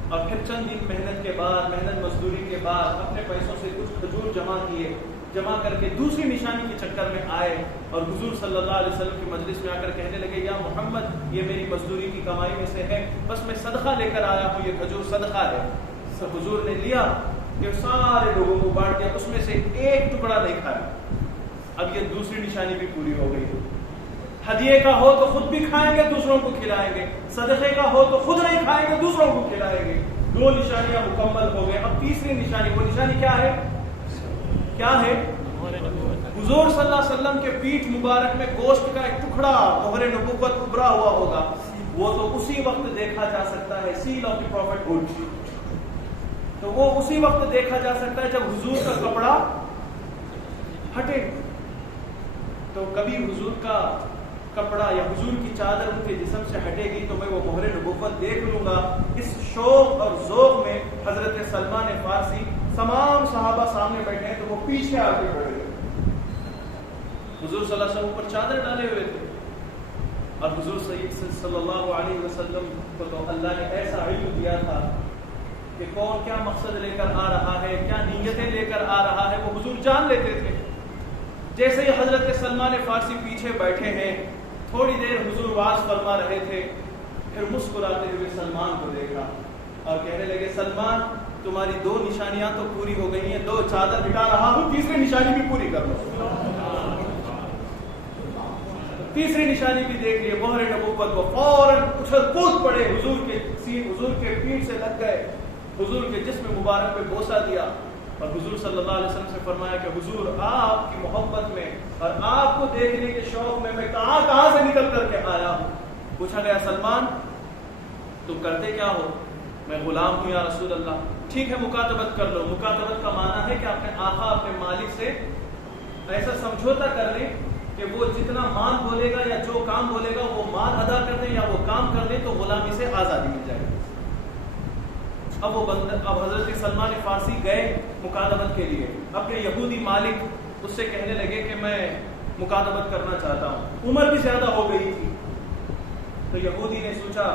اور پھر چند دن محنت کے بعد, محنت مزدوری کے بعد اپنے پیسوں سے کچھ کھجور جمع کیے, جمع کر کے دوسری نشانی کے چکر میں آئے اور حضور صلی اللہ علیہ وسلم کی مجلس میں آ کر کہنے لگے یا محمد یہ میری مزدوری کی کمائی میں سے ہے, بس میں صدقہ لے کر آیا ہوں, یہ کھجور صدقہ ہے. سب حضور نے لیا کہ سارے لوگوں کو بانٹ دیا, اس میں سے ایک ٹکڑا نہیں کھایا. اب یہ دوسری نشانی بھی پوری ہو گئی. ہدیے کا ہو تو خود بھی کھائیں گے دوسروں کو کھلائیں گے, صدقے کا ہو تو خود نہیں کھائیں گے دوسروں کو کھلائیں گے. دو نشانیاں مکمل ہو گئے. اب تیسری نشانی, وہ نشانی کیا ہے؟ کیا ہے؟ حضور صلی اللہ علیہ وسلم کے پیٹھ مبارک میں گوشت کا ایک ٹکڑا مہر نبوت ابھرا ہوا ہوگا, وہ تو اسی وقت دیکھا جا سکتا ہے, سیل آف دی پروفٹ ہوڈ, تو وہ اسی وقت دیکھا جا سکتا ہے جب حضور کا کپڑا ہٹے. تو کبھی حضور کا کپڑا یا حضور کی چادر ان کے جسم سے ہٹے گی تو میں وہ مہر نبوت دیکھ لوں گا. اس شوق اور ذوق میں حضرت سلمان فارسی, تمام صحابہ سامنے بیٹھے ہیں تو وہ پیچھے آ کے کھڑے. حضور صلی اللہ علیہ وسلم پر چادر ڈالے ہوئے تھے اور حضور صلی اللہ علیہ وسلم کو تو اللہ نے ایسا علم دیا تھا کہ کون کیا مقصد لے کر آ رہا ہے, کیا نیتیں لے کر آ رہا ہے, وہ حضور جان لیتے تھے. جیسے ہی حضرت سلمان فارسی پیچھے بیٹھے ہیں, تھوڑی دیر حضور واز فرما رہے تھے, پھر مسکراتے ہوئے سلمان کو دیکھا اور کہنے لگے سلمان تمہاری دو نشانیاں تو پوری ہو گئی ہیں, دو چادر ہٹا رہا ہوں, تیسری نشانی بھی پوری کر لو. تیسری نشانی بھی دیکھ لیے, مہر نبوت کو فوراً اچھل کود پڑے, حضور کے سین حضور کے پیٹھ سے لگ گئے, حضور کے جسم مبارک پہ بوسہ دیا اور حضور صلی اللہ علیہ وسلم سے فرمایا کہ حضور آپ کی محبت میں اور آپ کو دیکھنے کے شوق میں کہاں کہاں سے نکل کر کے آیا ہوں. پوچھا گیا سلمان تم کرتے کیا ہو؟ میں غلام ہوں یا رسول اللہ. ٹھیک ہے مکاتبت کر لو. مکاتبت کا معنی ہے کہ اپنے آقا اپنے مالک سے ایسا سمجھوتا کر لیں کہ وہ جتنا مال بولے گا یا جو کام بولے گا وہ مال ادا کر دیں یا وہ کام کر دیں تو غلامی سے آزادی مل جائے گی. اب حضرت سلمان فارسی گئے مکاتبت کے لیے, اپنے یہودی مالک اس سے کہنے لگے کہ میں مکاتبت کرنا چاہتا ہوں. عمر بھی زیادہ ہو گئی تھی تو یہودی نے سوچا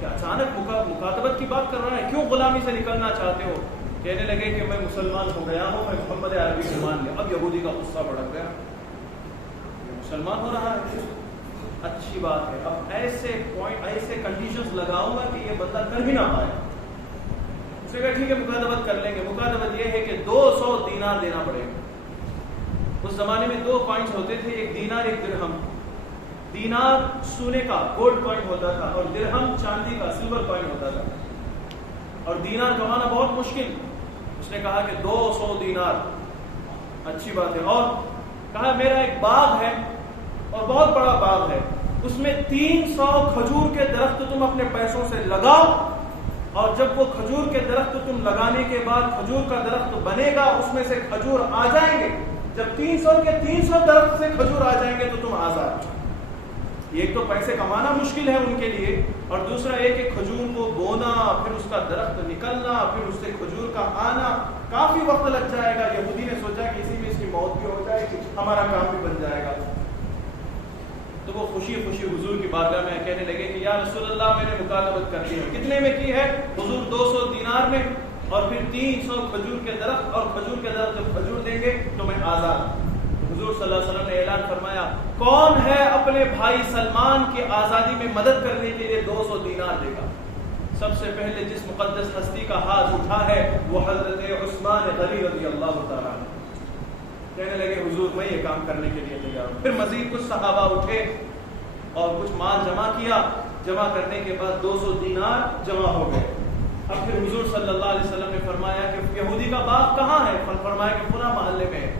کہ اچانک مکاتبت کی بات کر رہا ہے, کیوں غلامی سے نکلنا چاہتے ہو؟ کہنے لگے کہ میں مسلمان ہو گیا ہوں, میں محمد عربی سے مان لیا. اب یہودی کا غصہ بڑھ گیا, مسلمان ہو رہا ہے, اچھی بات ہے, اب ایسے پوائنٹ ایسے کنڈیشنز لگاؤں گا کہ یہ بندہ کر ہی نہ پائے. اس نے کہا ٹھیک ہے مکاتبت کر لیں گے. مکاتبت یہ ہے کہ 200 دینار دینا پڑے گا. اس زمانے میں 2 کوائنز ہوتے تھے, ایک دینار ایک درہم. دینار سونے کا گولڈ کوائن ہوتا تھا اور درہم چاندی کا سلور کوائن ہوتا تھا, اور دینار کمانا بہت مشکل. اس نے کہا کہ 200 دینار اچھی بات ہے, اور کہا میرا ایک باغ ہے اور بہت بڑا باغ ہے, اس میں 300 کھجور کے درخت تم اپنے پیسوں سے لگاؤ, اور جب وہ کھجور کے درخت تم لگانے کے بعد کھجور کا درخت بنے گا, اس میں سے کھجور آ جائیں گے. جب 300 کے 300 درخت سے کھجور آ جائیں گے تو تم آزاد. ایک تو پیسے کمانا مشکل ہے ان کے لیے, اور دوسرا ایک ایک کھجور کو بونا, پھر اس کا درخت نکلنا, پھر اس سے کھجور کا آنا, کافی وقت لگ جائے گا. یہودی نے سوچا کہ اسی میں اس کی موت بھی ہو جائے گی, ہمارا کام بھی بن جائے گا. تو وہ خوشی خوشی حضور کی بارگاہ میں کہنے لگے کہ یا رسول اللہ میں نے مکاتبت کر لی ہے. کتنے میں کی ہے؟ حضور 200 دینار میں, اور پھر 300 کھجور کے درخت, اور کھجور کے درخت جب کھجور دیں گے تو میں آزاد. حضور صلی اللہ علیہ وسلم نے اعلان فرمایا کون ہے اپنے بھائی سلمان کی آزادی میں مدد کرنے کے لیے 200 دینار دے گا؟ سب سے پہلے جس مقدس ہستی کا ہاتھ اٹھا ہے وہ حضرت عثمان غنی رضی اللہ تعالیٰ عنہ. کہنے لگے حضور میں یہ کام کرنے کے لیے تیار ہوں. پھر مزید کچھ صحابہ اٹھے اور کچھ مال جمع کیا. جمع کرنے کے بعد 200 دینار جمع ہو گئے. اب پھر حضور صلی اللہ علیہ وسلم نے فرمایا کہ یہودی کا باغ کہاں ہے؟ فرمایا کہ فلاں محلے میں ہے.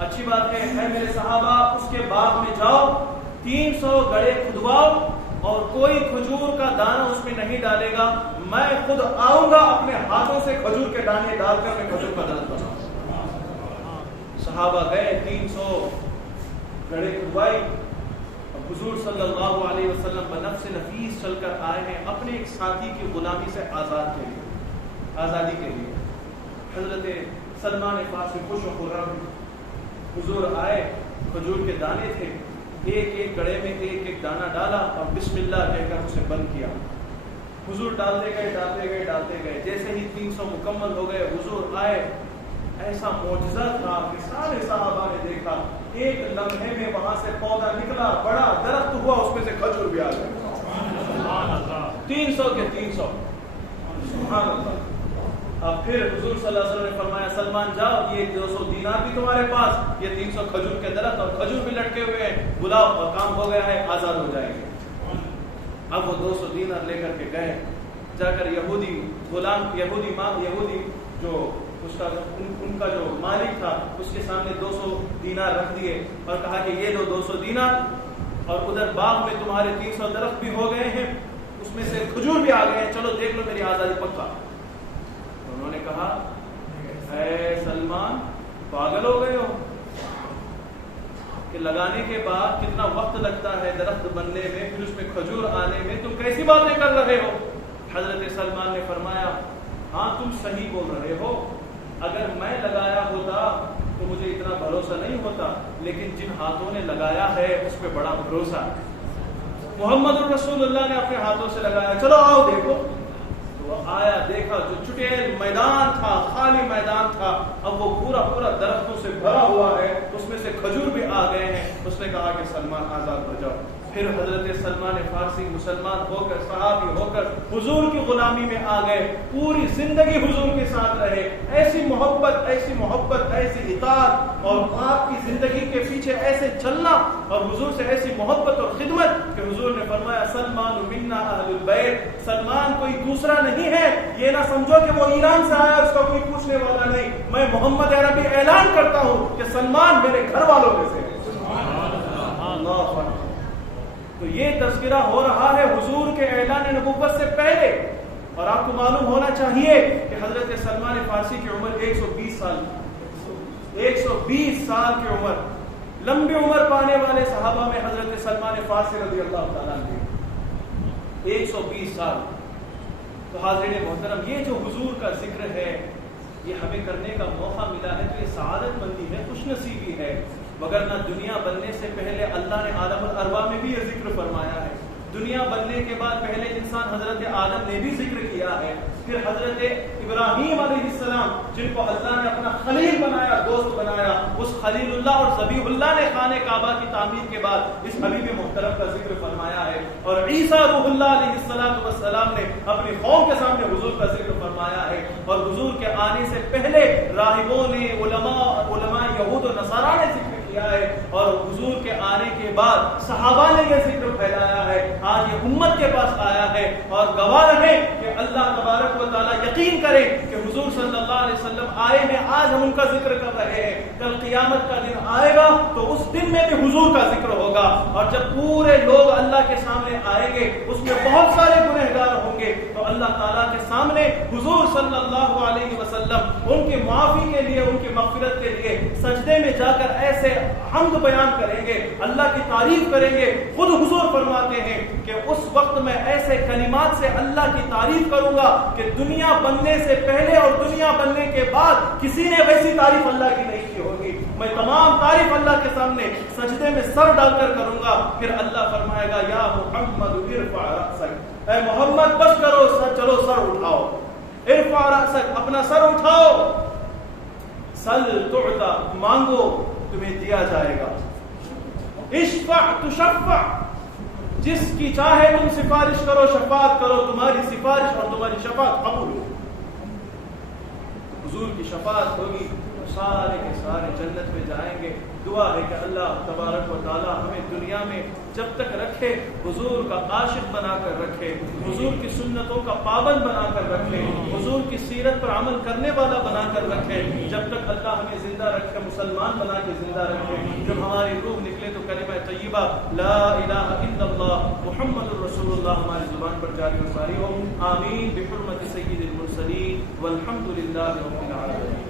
اچھی بات ہے, اے میرے صحابہ اس کے باغ میں جاؤ, 300 گڑھے کھدواؤ, اور کوئی کھجور کا دانہ اس میں نہیں ڈالے گا. میں خود آؤں گا, اپنے ہاتھوں سے کھجور کے دانے ڈال کر میں کھجور کا درخت بناؤں. صحابہ گئے, 300 گڑھے کھدوائی. حضور صلی اللہ علیہ وسلم بنفس نفیس چل کر آئے ہیں اپنے ایک ساتھی کی غلامی سے آزادی کے لیے. حضرت سلمان فارسی خوش و خرم حضور آئے, کھجور کے دانے تھے, ایک ایک گڑے میں ایک ایک دانہ ڈالا اور بسم اللہ کہہ کر اسے بند کیا. حضور ڈالتے گئے. جیسے ہی 300 مکمل ہو گئے, حضور آئے. ایسا معجزہ تھا کہ سارے صحابہ نے دیکھا, ایک لمحے میں وہاں سے پودا نکلا, بڑا درخت ہوا, اس میں سے کھجور بھی آ گئے. 300 کے 300. سبحان اللہ. اب پھر حضور صلی اللہ علیہ وسلم نے فرمایا, سلمان جاؤ, یہ 200 دینار بھی تمہارے پاس, یہ 300 کھجور کے درخت اور کھجور بھی لٹکے ہوئے ہیں, بلاؤ اور کام ہو گیا ہے, آزاد ہو جائیں گے. اب وہ 200 دینار لے کر کے گئے, جا کر یہودی جو اس کا ان کا جو مالک تھا اس کے سامنے 200 دینار رکھ دیے اور کہا کہ یہ لو 200 دینار, اور ادھر باغ میں تمہارے 300 درخت بھی ہو گئے ہیں, اس میں سے کھجور بھی آ گئے ہیں, چلو دیکھ لو میری آزادی پکا. انہوں نے کہا, اے سلمان پاگل ہو گئے ہو کہ لگانے کے بعد کتنا وقت لگتا ہے درخت بننے میں, پھر اس میں کھجور آنے میں, تم کیسی باتیں کر رہے ہو. حضرت سلمان نے فرمایا, ہاں تم صحیح بول رہے ہو, اگر میں لگایا ہوتا تو مجھے اتنا بھروسہ نہیں ہوتا, لیکن جن ہاتھوں نے لگایا ہے اس پہ بڑا بھروسہ. محمد رسول اللہ نے اپنے ہاتھوں سے لگایا, چلو آؤ دیکھو. تو آیا, دیکھا, جو چٹیل میدان تھا, خالی میدان تھا, اب وہ پورا درختوں سے بھرا ہوا ہے, اس میں سے کھجور بھی آ گئے ہیں. اس نے کہا کہ سلمان آزاد ہو جاؤ. پھر حضرت سلمان فارسی مسلمان ہو کر, صحابی ہو کر حضور کی غلامی میں آ گئے, پوری زندگی حضور کے ساتھ رہے. ایسی محبت, ایسی اطاعت, اور آپ کی زندگی کے پیچھے ایسے چلنا, اور حضور سے ایسی محبت اور خدمت کہ حضور نے فرمایا, سلمان منا اہل البیت, سلمان کوئی دوسرا نہیں ہے, یہ نہ سمجھو کہ وہ ایران سے آیا, اس کا کوئی پوچھنے والا نہیں. میں محمد عربی اعلان کرتا ہوں کہ سلمان میرے گھر والوں میں سے ہے. اللہ. تو یہ تذکرہ ہو رہا ہے حضور کے اعلان نبوت سے پہلے. اور آپ کو معلوم ہونا چاہیے کہ حضرت سلمان فارسی کی عمر 120 سال 120 سال کی عمر. لمبی عمر پانے والے صحابہ میں حضرت سلمان فارسی رضی اللہ تعالیٰ عنہ 120 سال. تو حاضرین محترم, یہ جو حضور کا ذکر ہے یہ ہمیں کرنے کا موقع ملا ہے تو یہ سعادت مندی ہے, خوش نصیبی ہے. وگرنہ دنیا بننے سے پہلے اللہ نے عالم الارواح میں بھی یہ ذکر فرمایا ہے. دنیا بننے کے بعد پہلے انسان حضرت آدم نے بھی ذکر کیا ہے. پھر حضرت ابراہیم علیہ السلام جن کو اللہ نے اپنا خلیل بنایا, دوست بنایا, اس خلیل اللہ اور ذبیح اللہ نے خانہ کعبہ کی تعمیر کے بعد اس حبیب محترم کا ذکر فرمایا ہے. اور عیسیٰ روح اللہ علیہ السلام نے اپنی قوم کے سامنے حضور کا ذکر فرمایا ہے. اور حضور کے آنے سے پہلے راہبوں نے, علماء یہود و نصارہ نے ذکر کیا ہے, اور حضور کے آنے کے بعد صحابہ نے یہ ذکر پھیلایا ہے. آج یہ امت کے پاس آیا ہے, اور گواہ رہے کہ اللہ تبارک و تعالیٰ یقین کرے کہ حضور صلی اللہ علیہ وسلم آئے ہیں, آج ہم ان کا ذکر کر رہے ہیں. کل قیامت کا دن آئے گا تو اس دن میں بھی حضور کا ذکر ہوگا, اور جب پورے لوگ اللہ کے سامنے آئیں گے, اس میں بہت سارے گنہگار ہوں گے, تو اللہ تعالیٰ کے سامنے حضور صلی اللہ علیہ وسلم ان کی معافی کے لیے, ان کی مغفرت کے لیے سجدے میں جا کر ایسے حمد بیان کریں گے, اللہ کی تعریف کریں گے. خود حضور فرماتے ہیں کہ اس وقت میں ایسے کلمات سے اللہ کی تعریف کروں گا کہ دنیا بننے سے پہلے اور دنیا بننے کے بعد کسی نے ویسی تعریف اللہ کی نہیں کی ہوگی. میں تمام تعریف اللہ کے سامنے سجدے میں سر ڈال کر کروں گا. پھر اللہ فرمائے گا, یا محمد ارفع رأسک, اے محمد بس کرو, چلو سر اٹھاؤ. ارفع رأسک, اپنا سر اٹھاؤ. سل تعطى, مانگو تمہیں دیا جائے گا. اشفع تشفع, جس کی چاہے تم سفارش کرو, شفاعت کرو, تمہاری سفارش اور تمہاری شفاعت قبول ہو. حضور کی شفاعت ہوگی, سارے کے سارے جنت میں جائیں گے. دعا ہے کہ اللہ تبارک و تعالی ہمیں دنیا میں جب تک رکھے حضور کا عاشق بنا کر رکھے, حضور کی سنتوں کا پابند بنا کر رکھے, حضور کی سیرت پر عمل کرنے والا بنا کر رکھے. جب تک اللہ ہمیں زندہ رکھے, مسلمان بنا کے زندہ رکھے. جب ہماری روح نکلے تو کلمہ طیبہ لا الہ الا اللہ محمد الرسول اللہ ہماری زبان پر جاری و ساری ہو. آمین بحرمت سید المرسلین والحمد للہ رب العالمین.